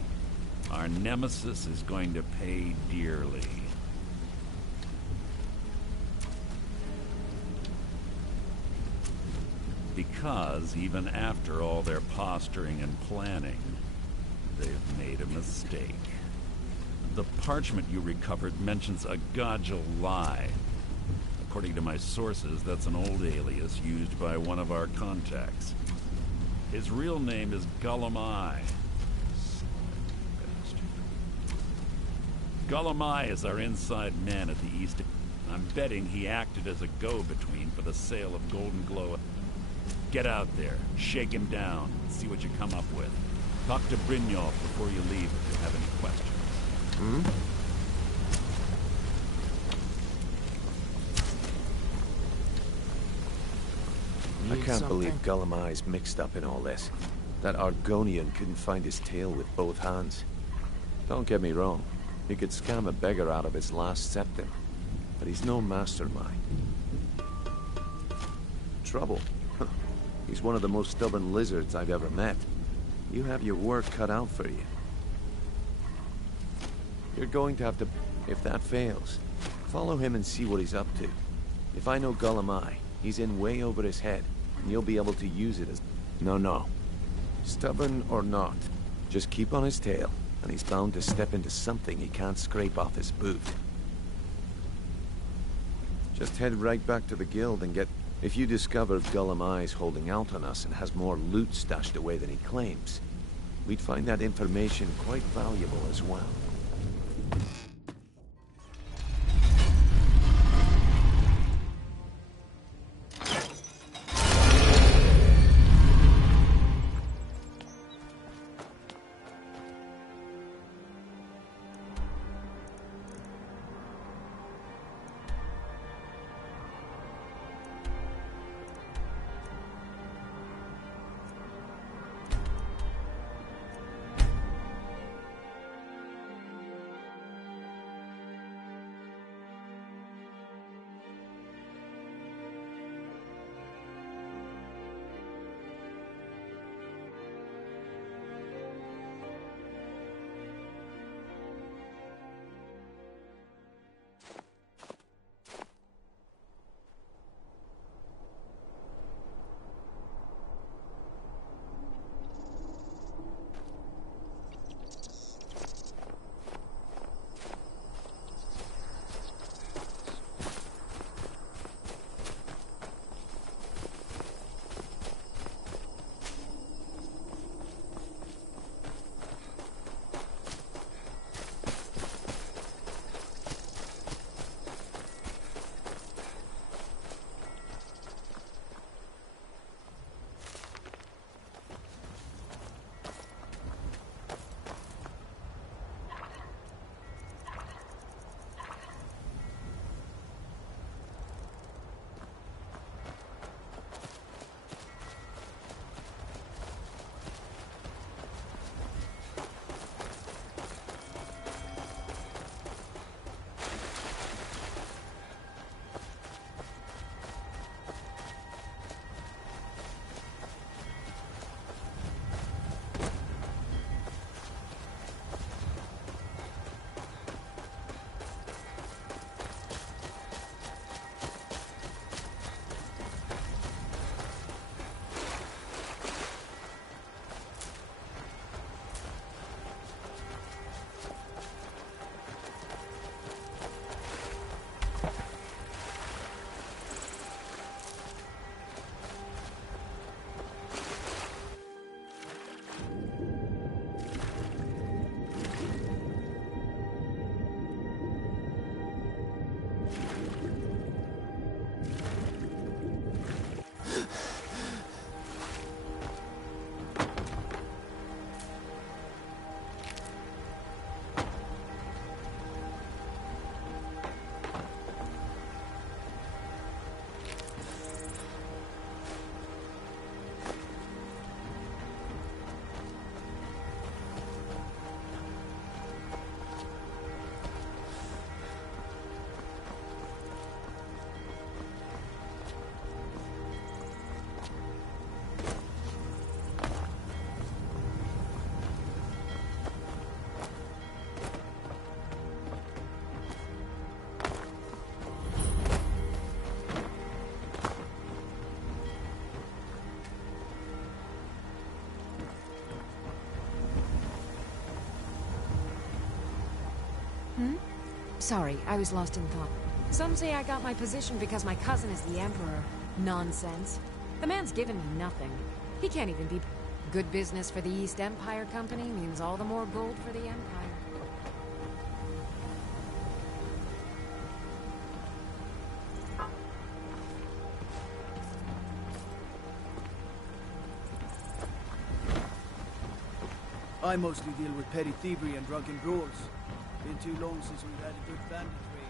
Our nemesis is going to pay dearly. Because even after all their posturing and planning, they've made a mistake. The parchment you recovered mentions a Gajal lie. According to my sources, that's an old alias used by one of our contacts. His real name is Gulamai. Gulamai is our inside man at the East. I'm betting he acted as a go-between for the sale of Golden Glow. Get out there, shake him down, and see what you come up with. Talk to Brynjolf before you leave if you have any questions. I can't believe Gulamai's mixed up in all this. That Argonian couldn't find his tail with both hands. Don't get me wrong, he could scam a beggar out of his last septim, but he's no mastermind. Trouble? He's one of the most stubborn lizards I've ever met. You have your work cut out for you. You're going to have to... If that fails, follow him and see what he's up to. If I know Gulamai, he's in way over his head, and you'll be able to use it as... No. Stubborn or not, just keep on his tail, and he's bound to step into something he can't scrape off his boot. Just head right back to the guild and get... If you discover Gulamai's holding out on us and has more loot stashed away than he claims, we'd find that information quite valuable as well. Sorry, I was lost in thought. Some say I got my position because my cousin is the Emperor. Nonsense. The man's given me nothing. He can't even be... Good business for the East Empire Company means all the more gold for the Empire. I mostly deal with petty thievery and drunken brawls. Been too long since we've had a good bandit raid.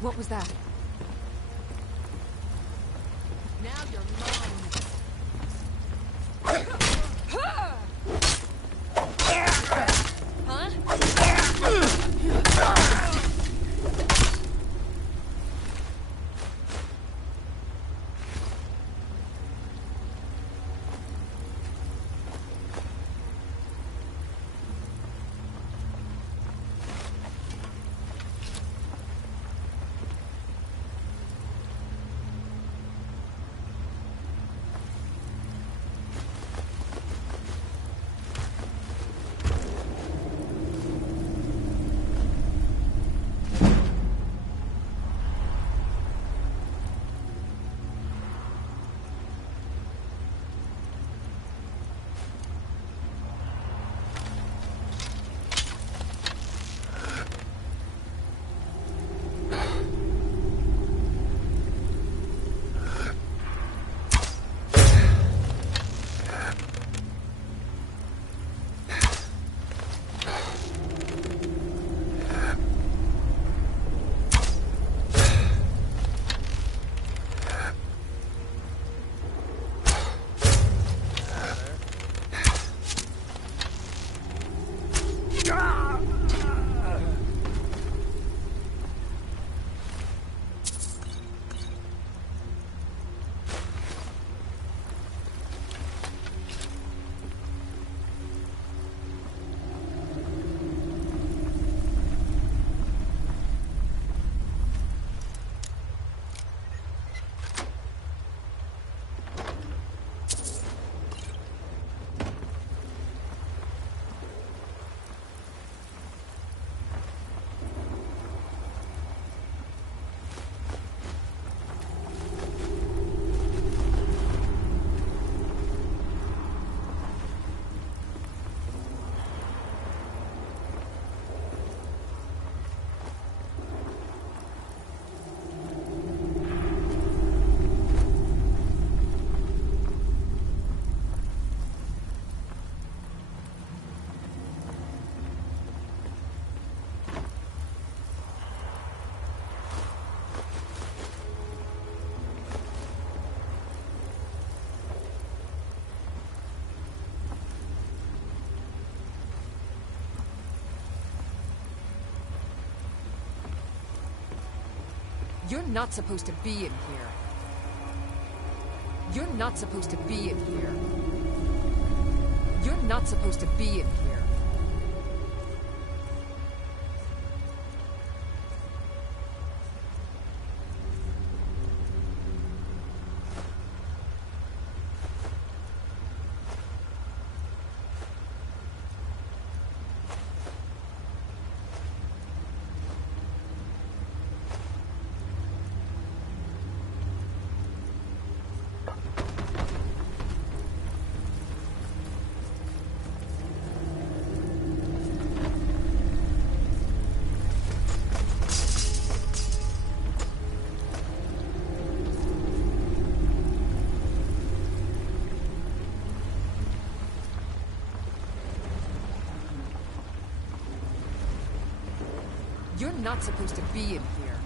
What was that? Now you're mine. You're not supposed to be in here. You're not supposed to be in here. You're not supposed to be in here. You're not supposed to be in here.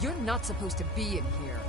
You're not supposed to be in here.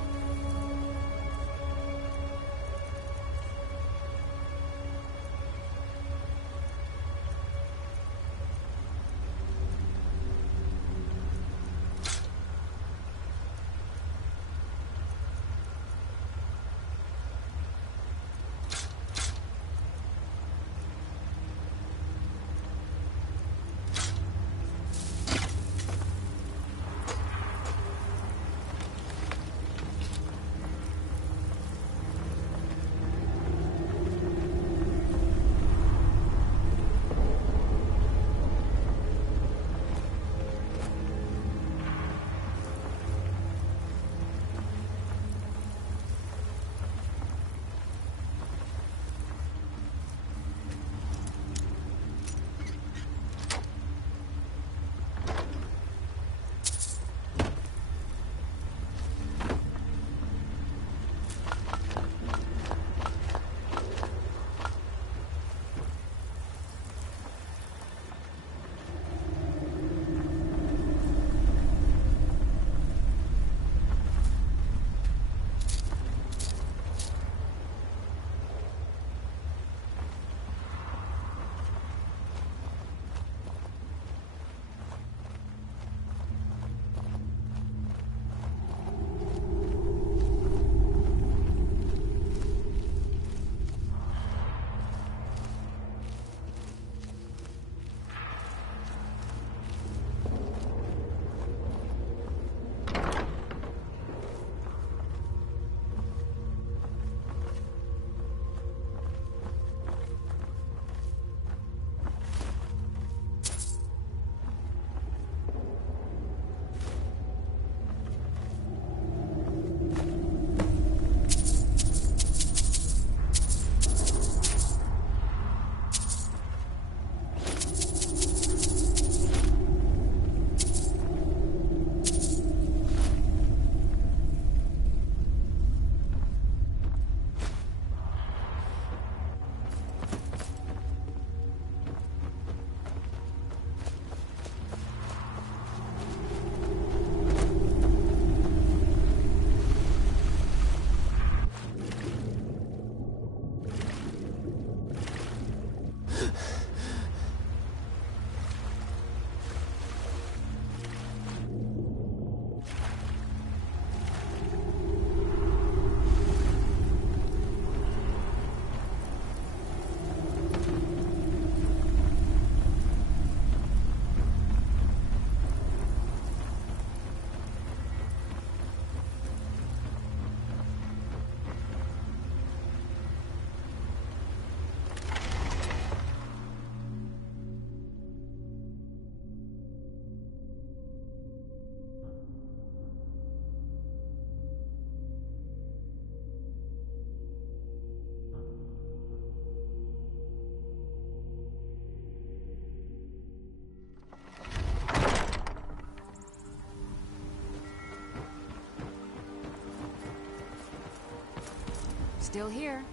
still here.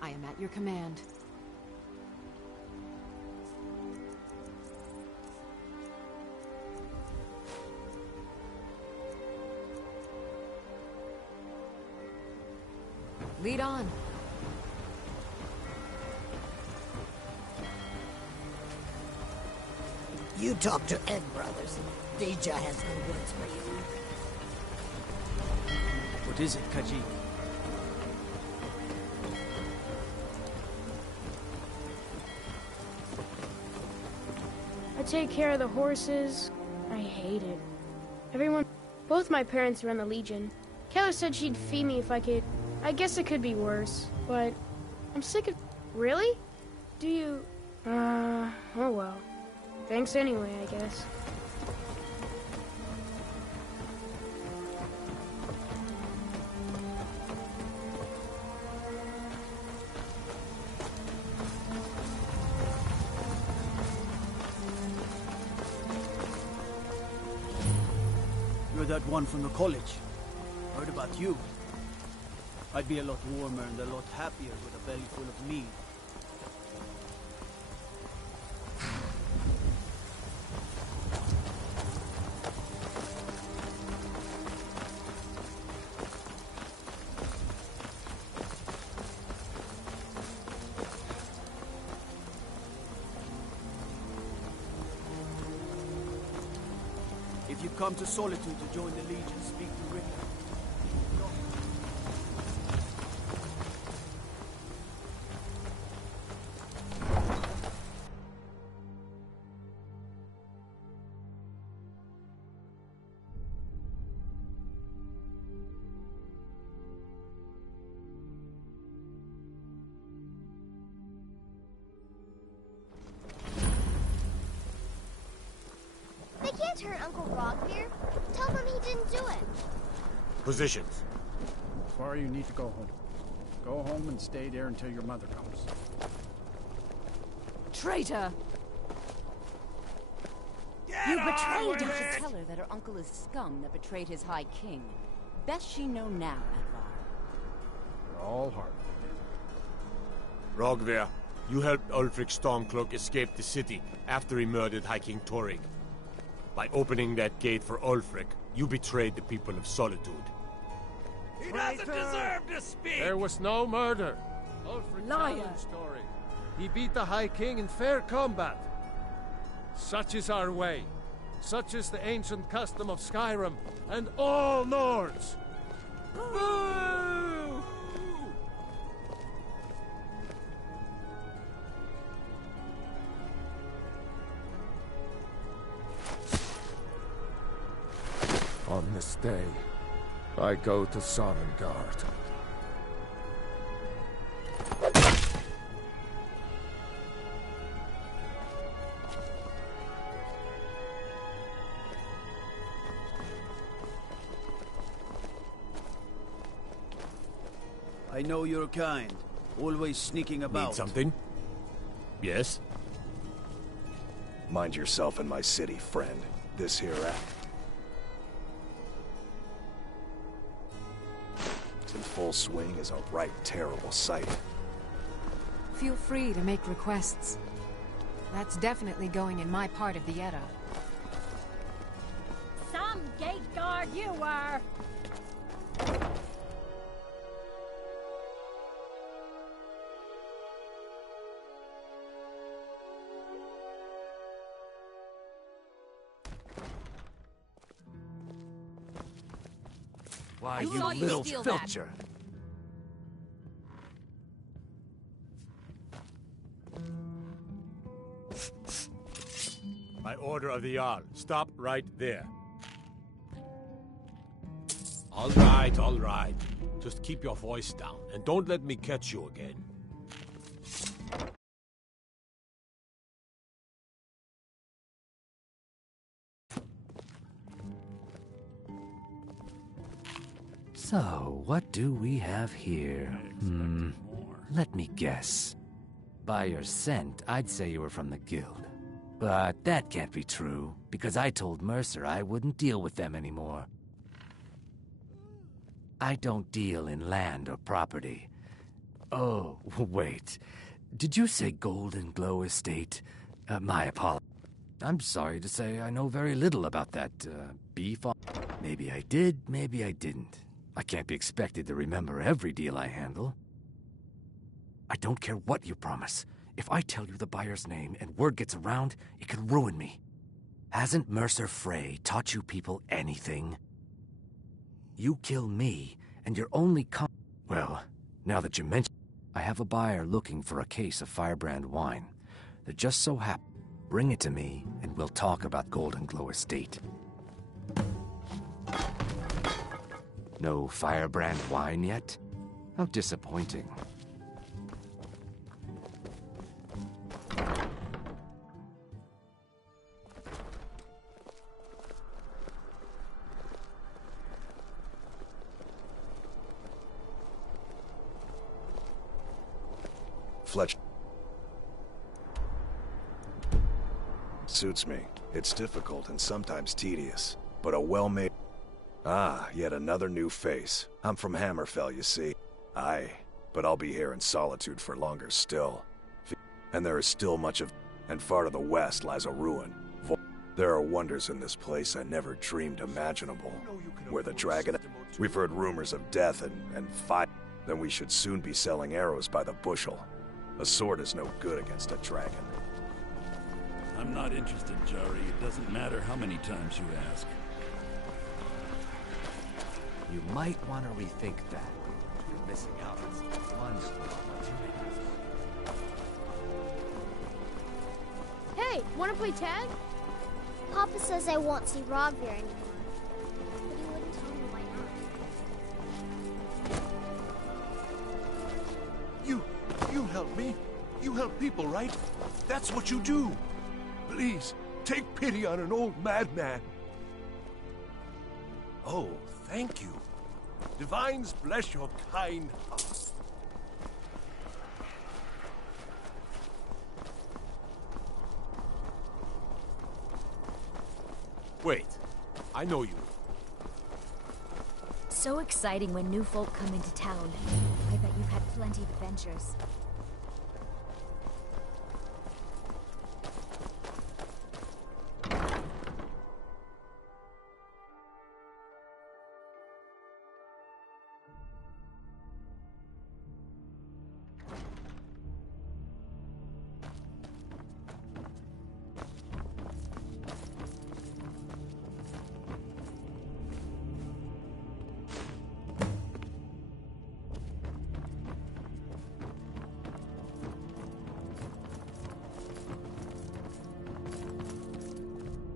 I am at your command. Lead on. You talk to Ed Brothers. Deja has no words for you. What is it, Kaji? I take care of the horses. I hate it. Everyone... Both my parents are in the Legion. Keller said she'd feed me if I could... I guess it could be worse, but... I'm sick of... Really? Do you... oh well. Thanks anyway, I guess. You're that one from the college. Heard about you. I'd be a lot warmer and a lot happier with a belly full of meat. If you come to Solitude to join the Legion, speak to Rick. They can't hurt Uncle Rogbeer. Tell them he didn't do it. Positions. Before you need to go home. Go home and stay there until your mother comes. Traitor! You betrayed her. You should tell her that her uncle is scum that betrayed his High King. Best she know now, Advar. You're all hard. Rogver, you helped Ulfric Stormcloak escape the city after he murdered High King Torrig. By opening that gate for Ulfric, you betrayed the people of Solitude. He doesn't deserve to speak! There was no murder. Ulfric challenged Torrig. He beat the High King in fair combat. Such is our way. Such is the ancient custom of Skyrim and all Nords. Boo! On this day, I go to Sovngarde. I know you're kind. Always sneaking about. Need something? Yes? Mind yourself in my city, friend. This here in full swing is a right terrible sight. Feel free to make requests. That's definitely going in my part of the Edda. Some gate guard you were! Why, you little filcher! By order of the Jarl, stop right there. All right. Just keep your voice down, and don't let me catch you again. So, what do we have here? Let me guess. By your scent, I'd say you were from the guild. But that can't be true, because I told Mercer I wouldn't deal with them anymore. I don't deal in land or property. Oh, wait. Did you say Golden Glow Estate? My apologies. I'm sorry to say I know very little about that, beef. Maybe I did, maybe I didn't. I can't be expected to remember every deal I handle. I don't care what you promise. If I tell you the buyer's name and word gets around, it could ruin me. Hasn't Mercer Frey taught you people anything? You kill me, and you're only Well, now that you mention, I have a buyer looking for a case of Firebrand wine. They're just so happy. Bring it to me, and we'll talk about Golden Glow Estate. No Firebrand wine yet? How disappointing. Fletch. Suits me. It's difficult and sometimes tedious, but a well-made... Ah, yet another new face. I'm from Hammerfell, you see. Aye, but I'll be here in solitude for longer still. And there is still much of... And far to the west lies a ruin. There are wonders in this place I never dreamed imaginable. Where the dragon... We've heard rumors of death and fire. Then we should soon be selling arrows by the bushel. A sword is no good against a dragon. I'm not interested, Jari. It doesn't matter how many times you ask. You might want to rethink that. You're missing out on some wonderful opportunities. Hey, wanna play tag? Papa says I won't see Rogvir anymore. But he wouldn't tell me why not. You help me. You help people, right? That's what you do. Please, take pity on an old madman. Oh, thank you. Divines bless your kind heart. Wait, I know you. So exciting when new folk come into town. I bet you've had plenty of adventures.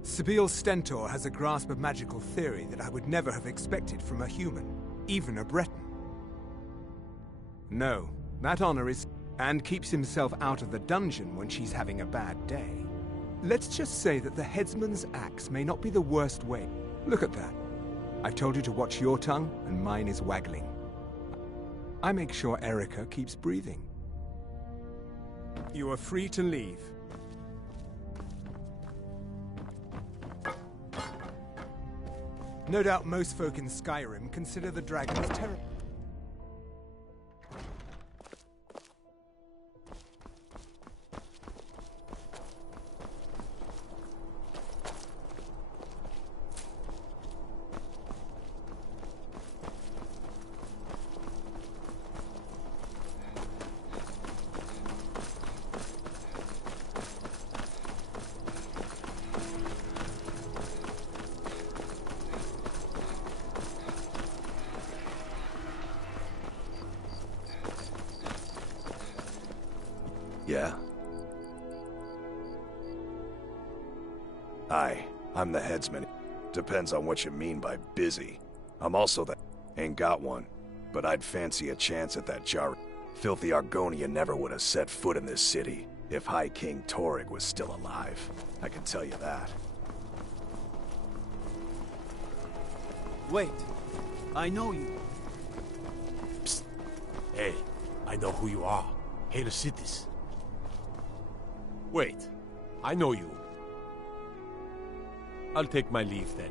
Sibyl Stentor has a grasp of magical theory that I would never have expected from a human, even a Breton. No, that honor is... and keeps himself out of the dungeon when she's having a bad day. Let's just say that the headsman's axe may not be the worst way. Look at that. I've told you to watch your tongue, and mine is waggling. I make sure Erica keeps breathing. You are free to leave. No doubt most folk in Skyrim consider the dragons terrible. Yeah? Aye, I'm the headsman. Depends on what you mean by busy. I'm also the... Ain't got one, but I'd fancy a chance at that jar. Filthy Argonia never would have set foot in this city if High King Torrig was still alive. I can tell you that. Wait, I know you. Psst. Hey, I know who you are. Hail Cities. Wait, I know you. I'll take my leave then.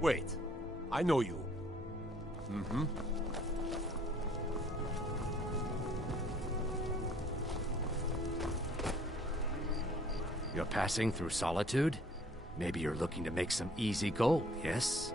Wait, I know you. Mm-hmm. You're passing through Solitude? Maybe you're looking to make some easy gold, yes?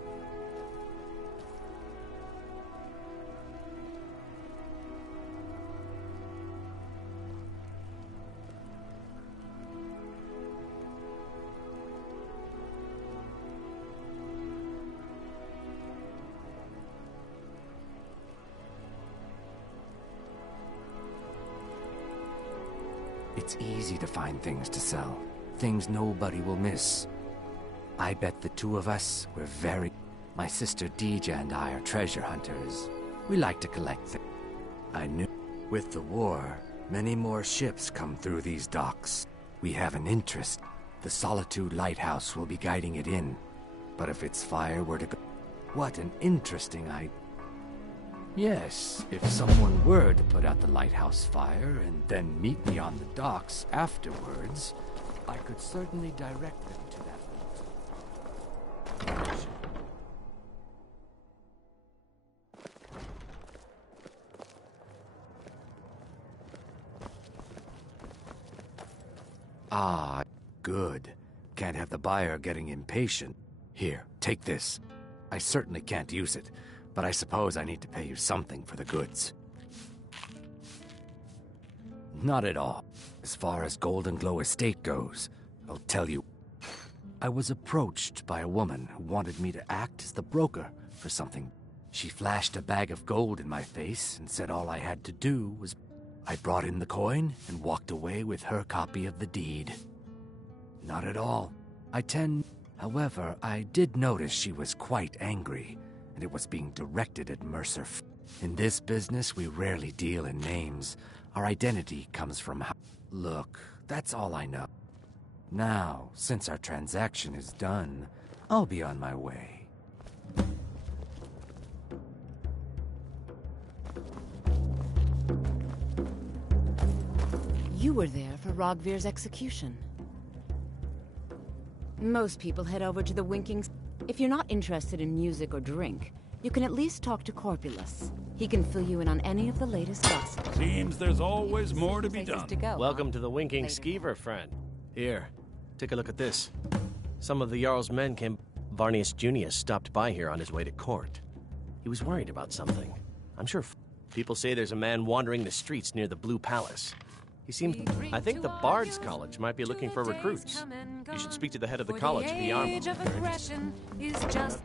It's easy to find things to sell. Things nobody will miss. I bet the two of us were very... My sister Deja and I are treasure hunters. We like to collect things. I knew... With the war, many more ships come through these docks. We have an interest. The Solitude Lighthouse will be guiding it in. But if its fire were to go... What an interesting idea. Yes, if someone were to put out the lighthouse fire and then meet me on the docks afterwards, I could certainly direct them to that route. Ah, good. Can't have the buyer getting impatient. Here, take this. I certainly can't use it, but I suppose I need to pay you something for the goods. Not at all. As far as Golden Glow Estate goes, I'll tell you. I was approached by a woman who wanted me to act as the broker for something. She flashed a bag of gold in my face and said all I had to do was... I brought in the coin and walked away with her copy of the deed. Not at all. However, I did notice she was quite angry, and it was being directed at Mercer. In this business, we rarely deal in names. Our identity comes from... Look, that's all I know. Now, since our transaction is done, I'll be on my way. You were there for Rogvir's execution. Most people head over to the Winking... If you're not interested in music or drink, you can at least talk to Corpulus. He can fill you in on any of the latest gossip. Seems there's always more to be done. Welcome to the Winking Skeever, friend. Here, take a look at this. Some of the Jarl's men came... Varnius Junius stopped by here on his way to court. He was worried about something. I'm sure people say there's a man wandering the streets near the Blue Palace. He seems... I think the Bard's College might be looking for recruits. You should speak to the head of the college, the armor. Age of aggression is just...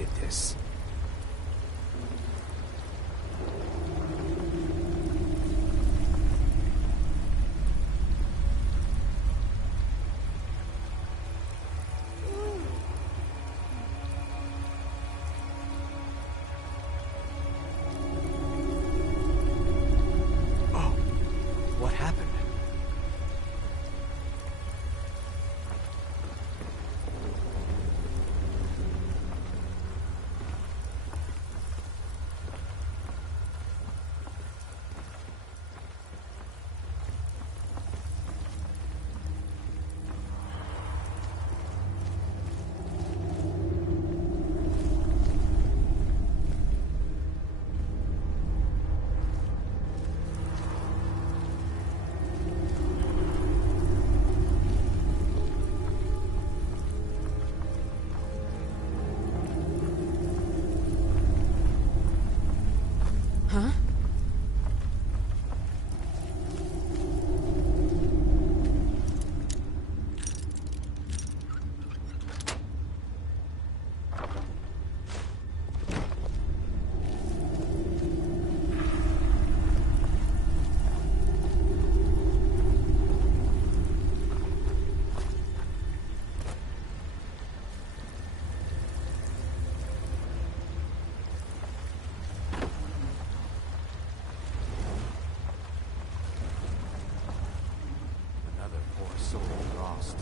did this. What happened? Huh? Another poor soul lost.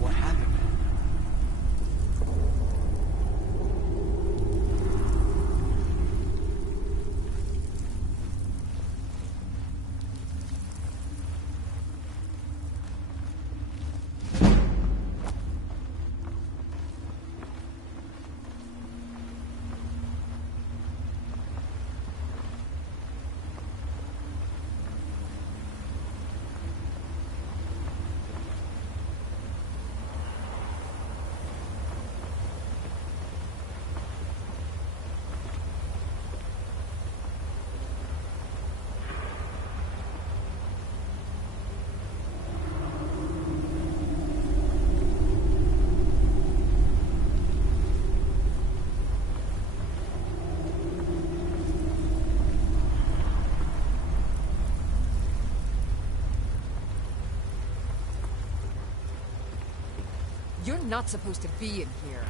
What happened? You're not supposed to be in here.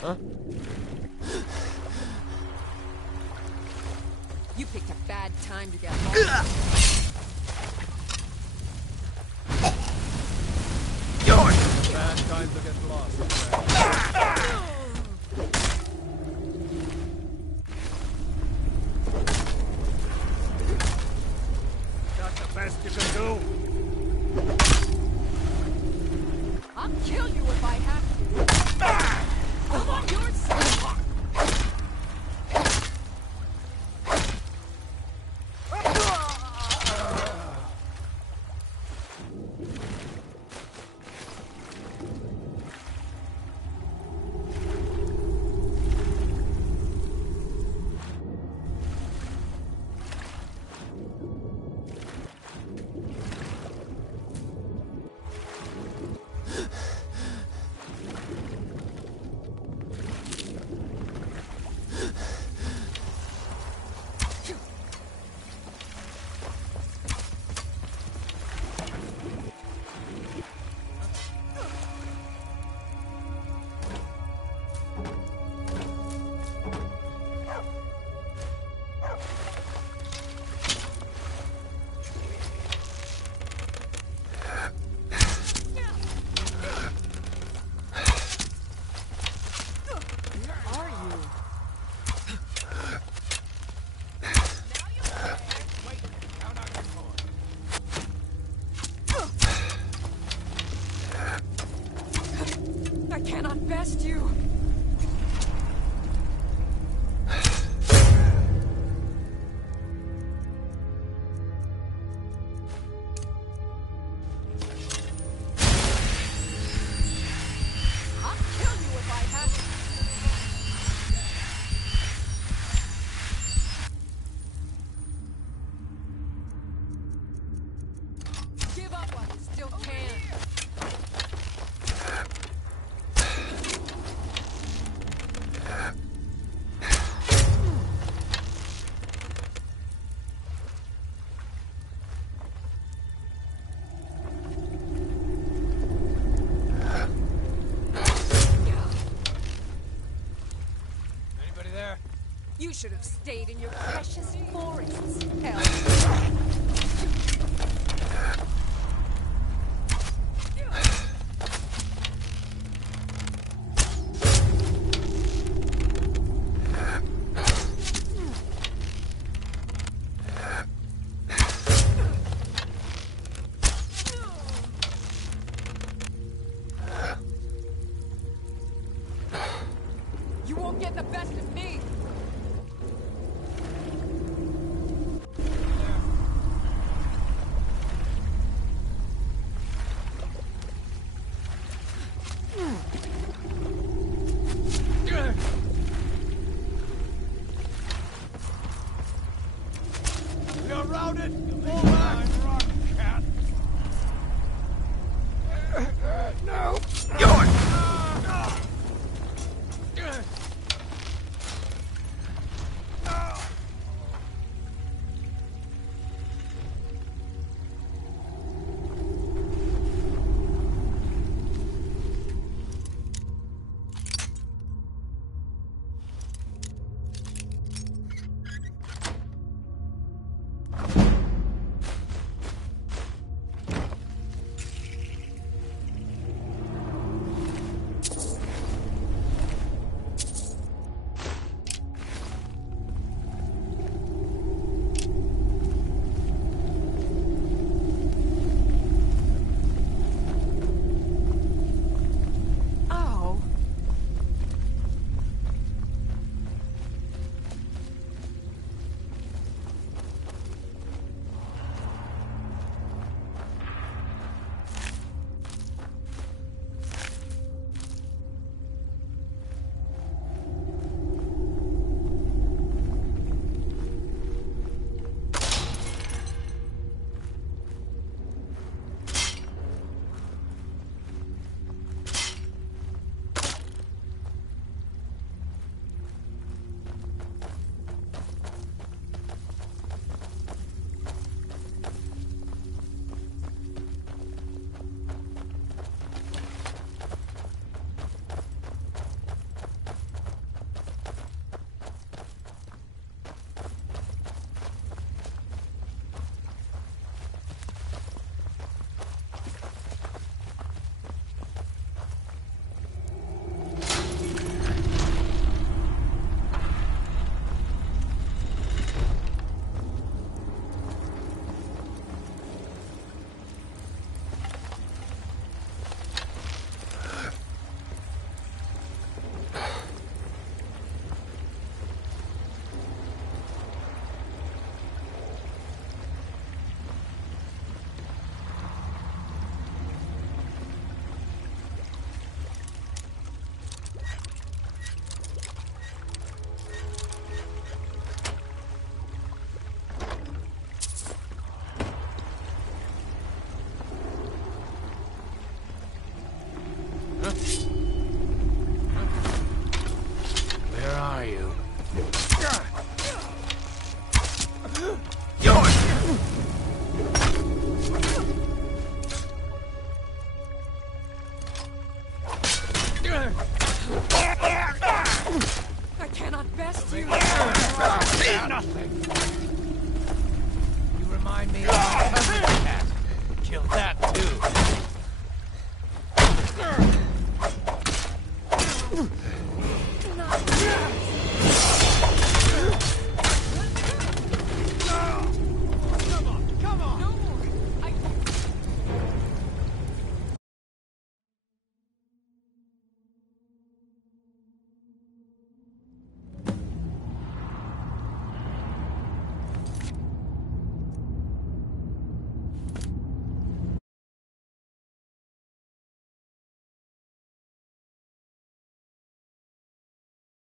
Huh? You picked a bad time to get lost. Bad time to get lost. That's the best you can do. I'll kill you if I have to. I'm on your side. I cannot best you. I'll kill you if I have to. Give up while you still can. Anybody there? You should have stayed in your precious forests, hell. You won't get the best of me! You're routed! Fall back! Rock cat! No! not best you. Nothing. You remind me of my cousin's cat. Kill that too.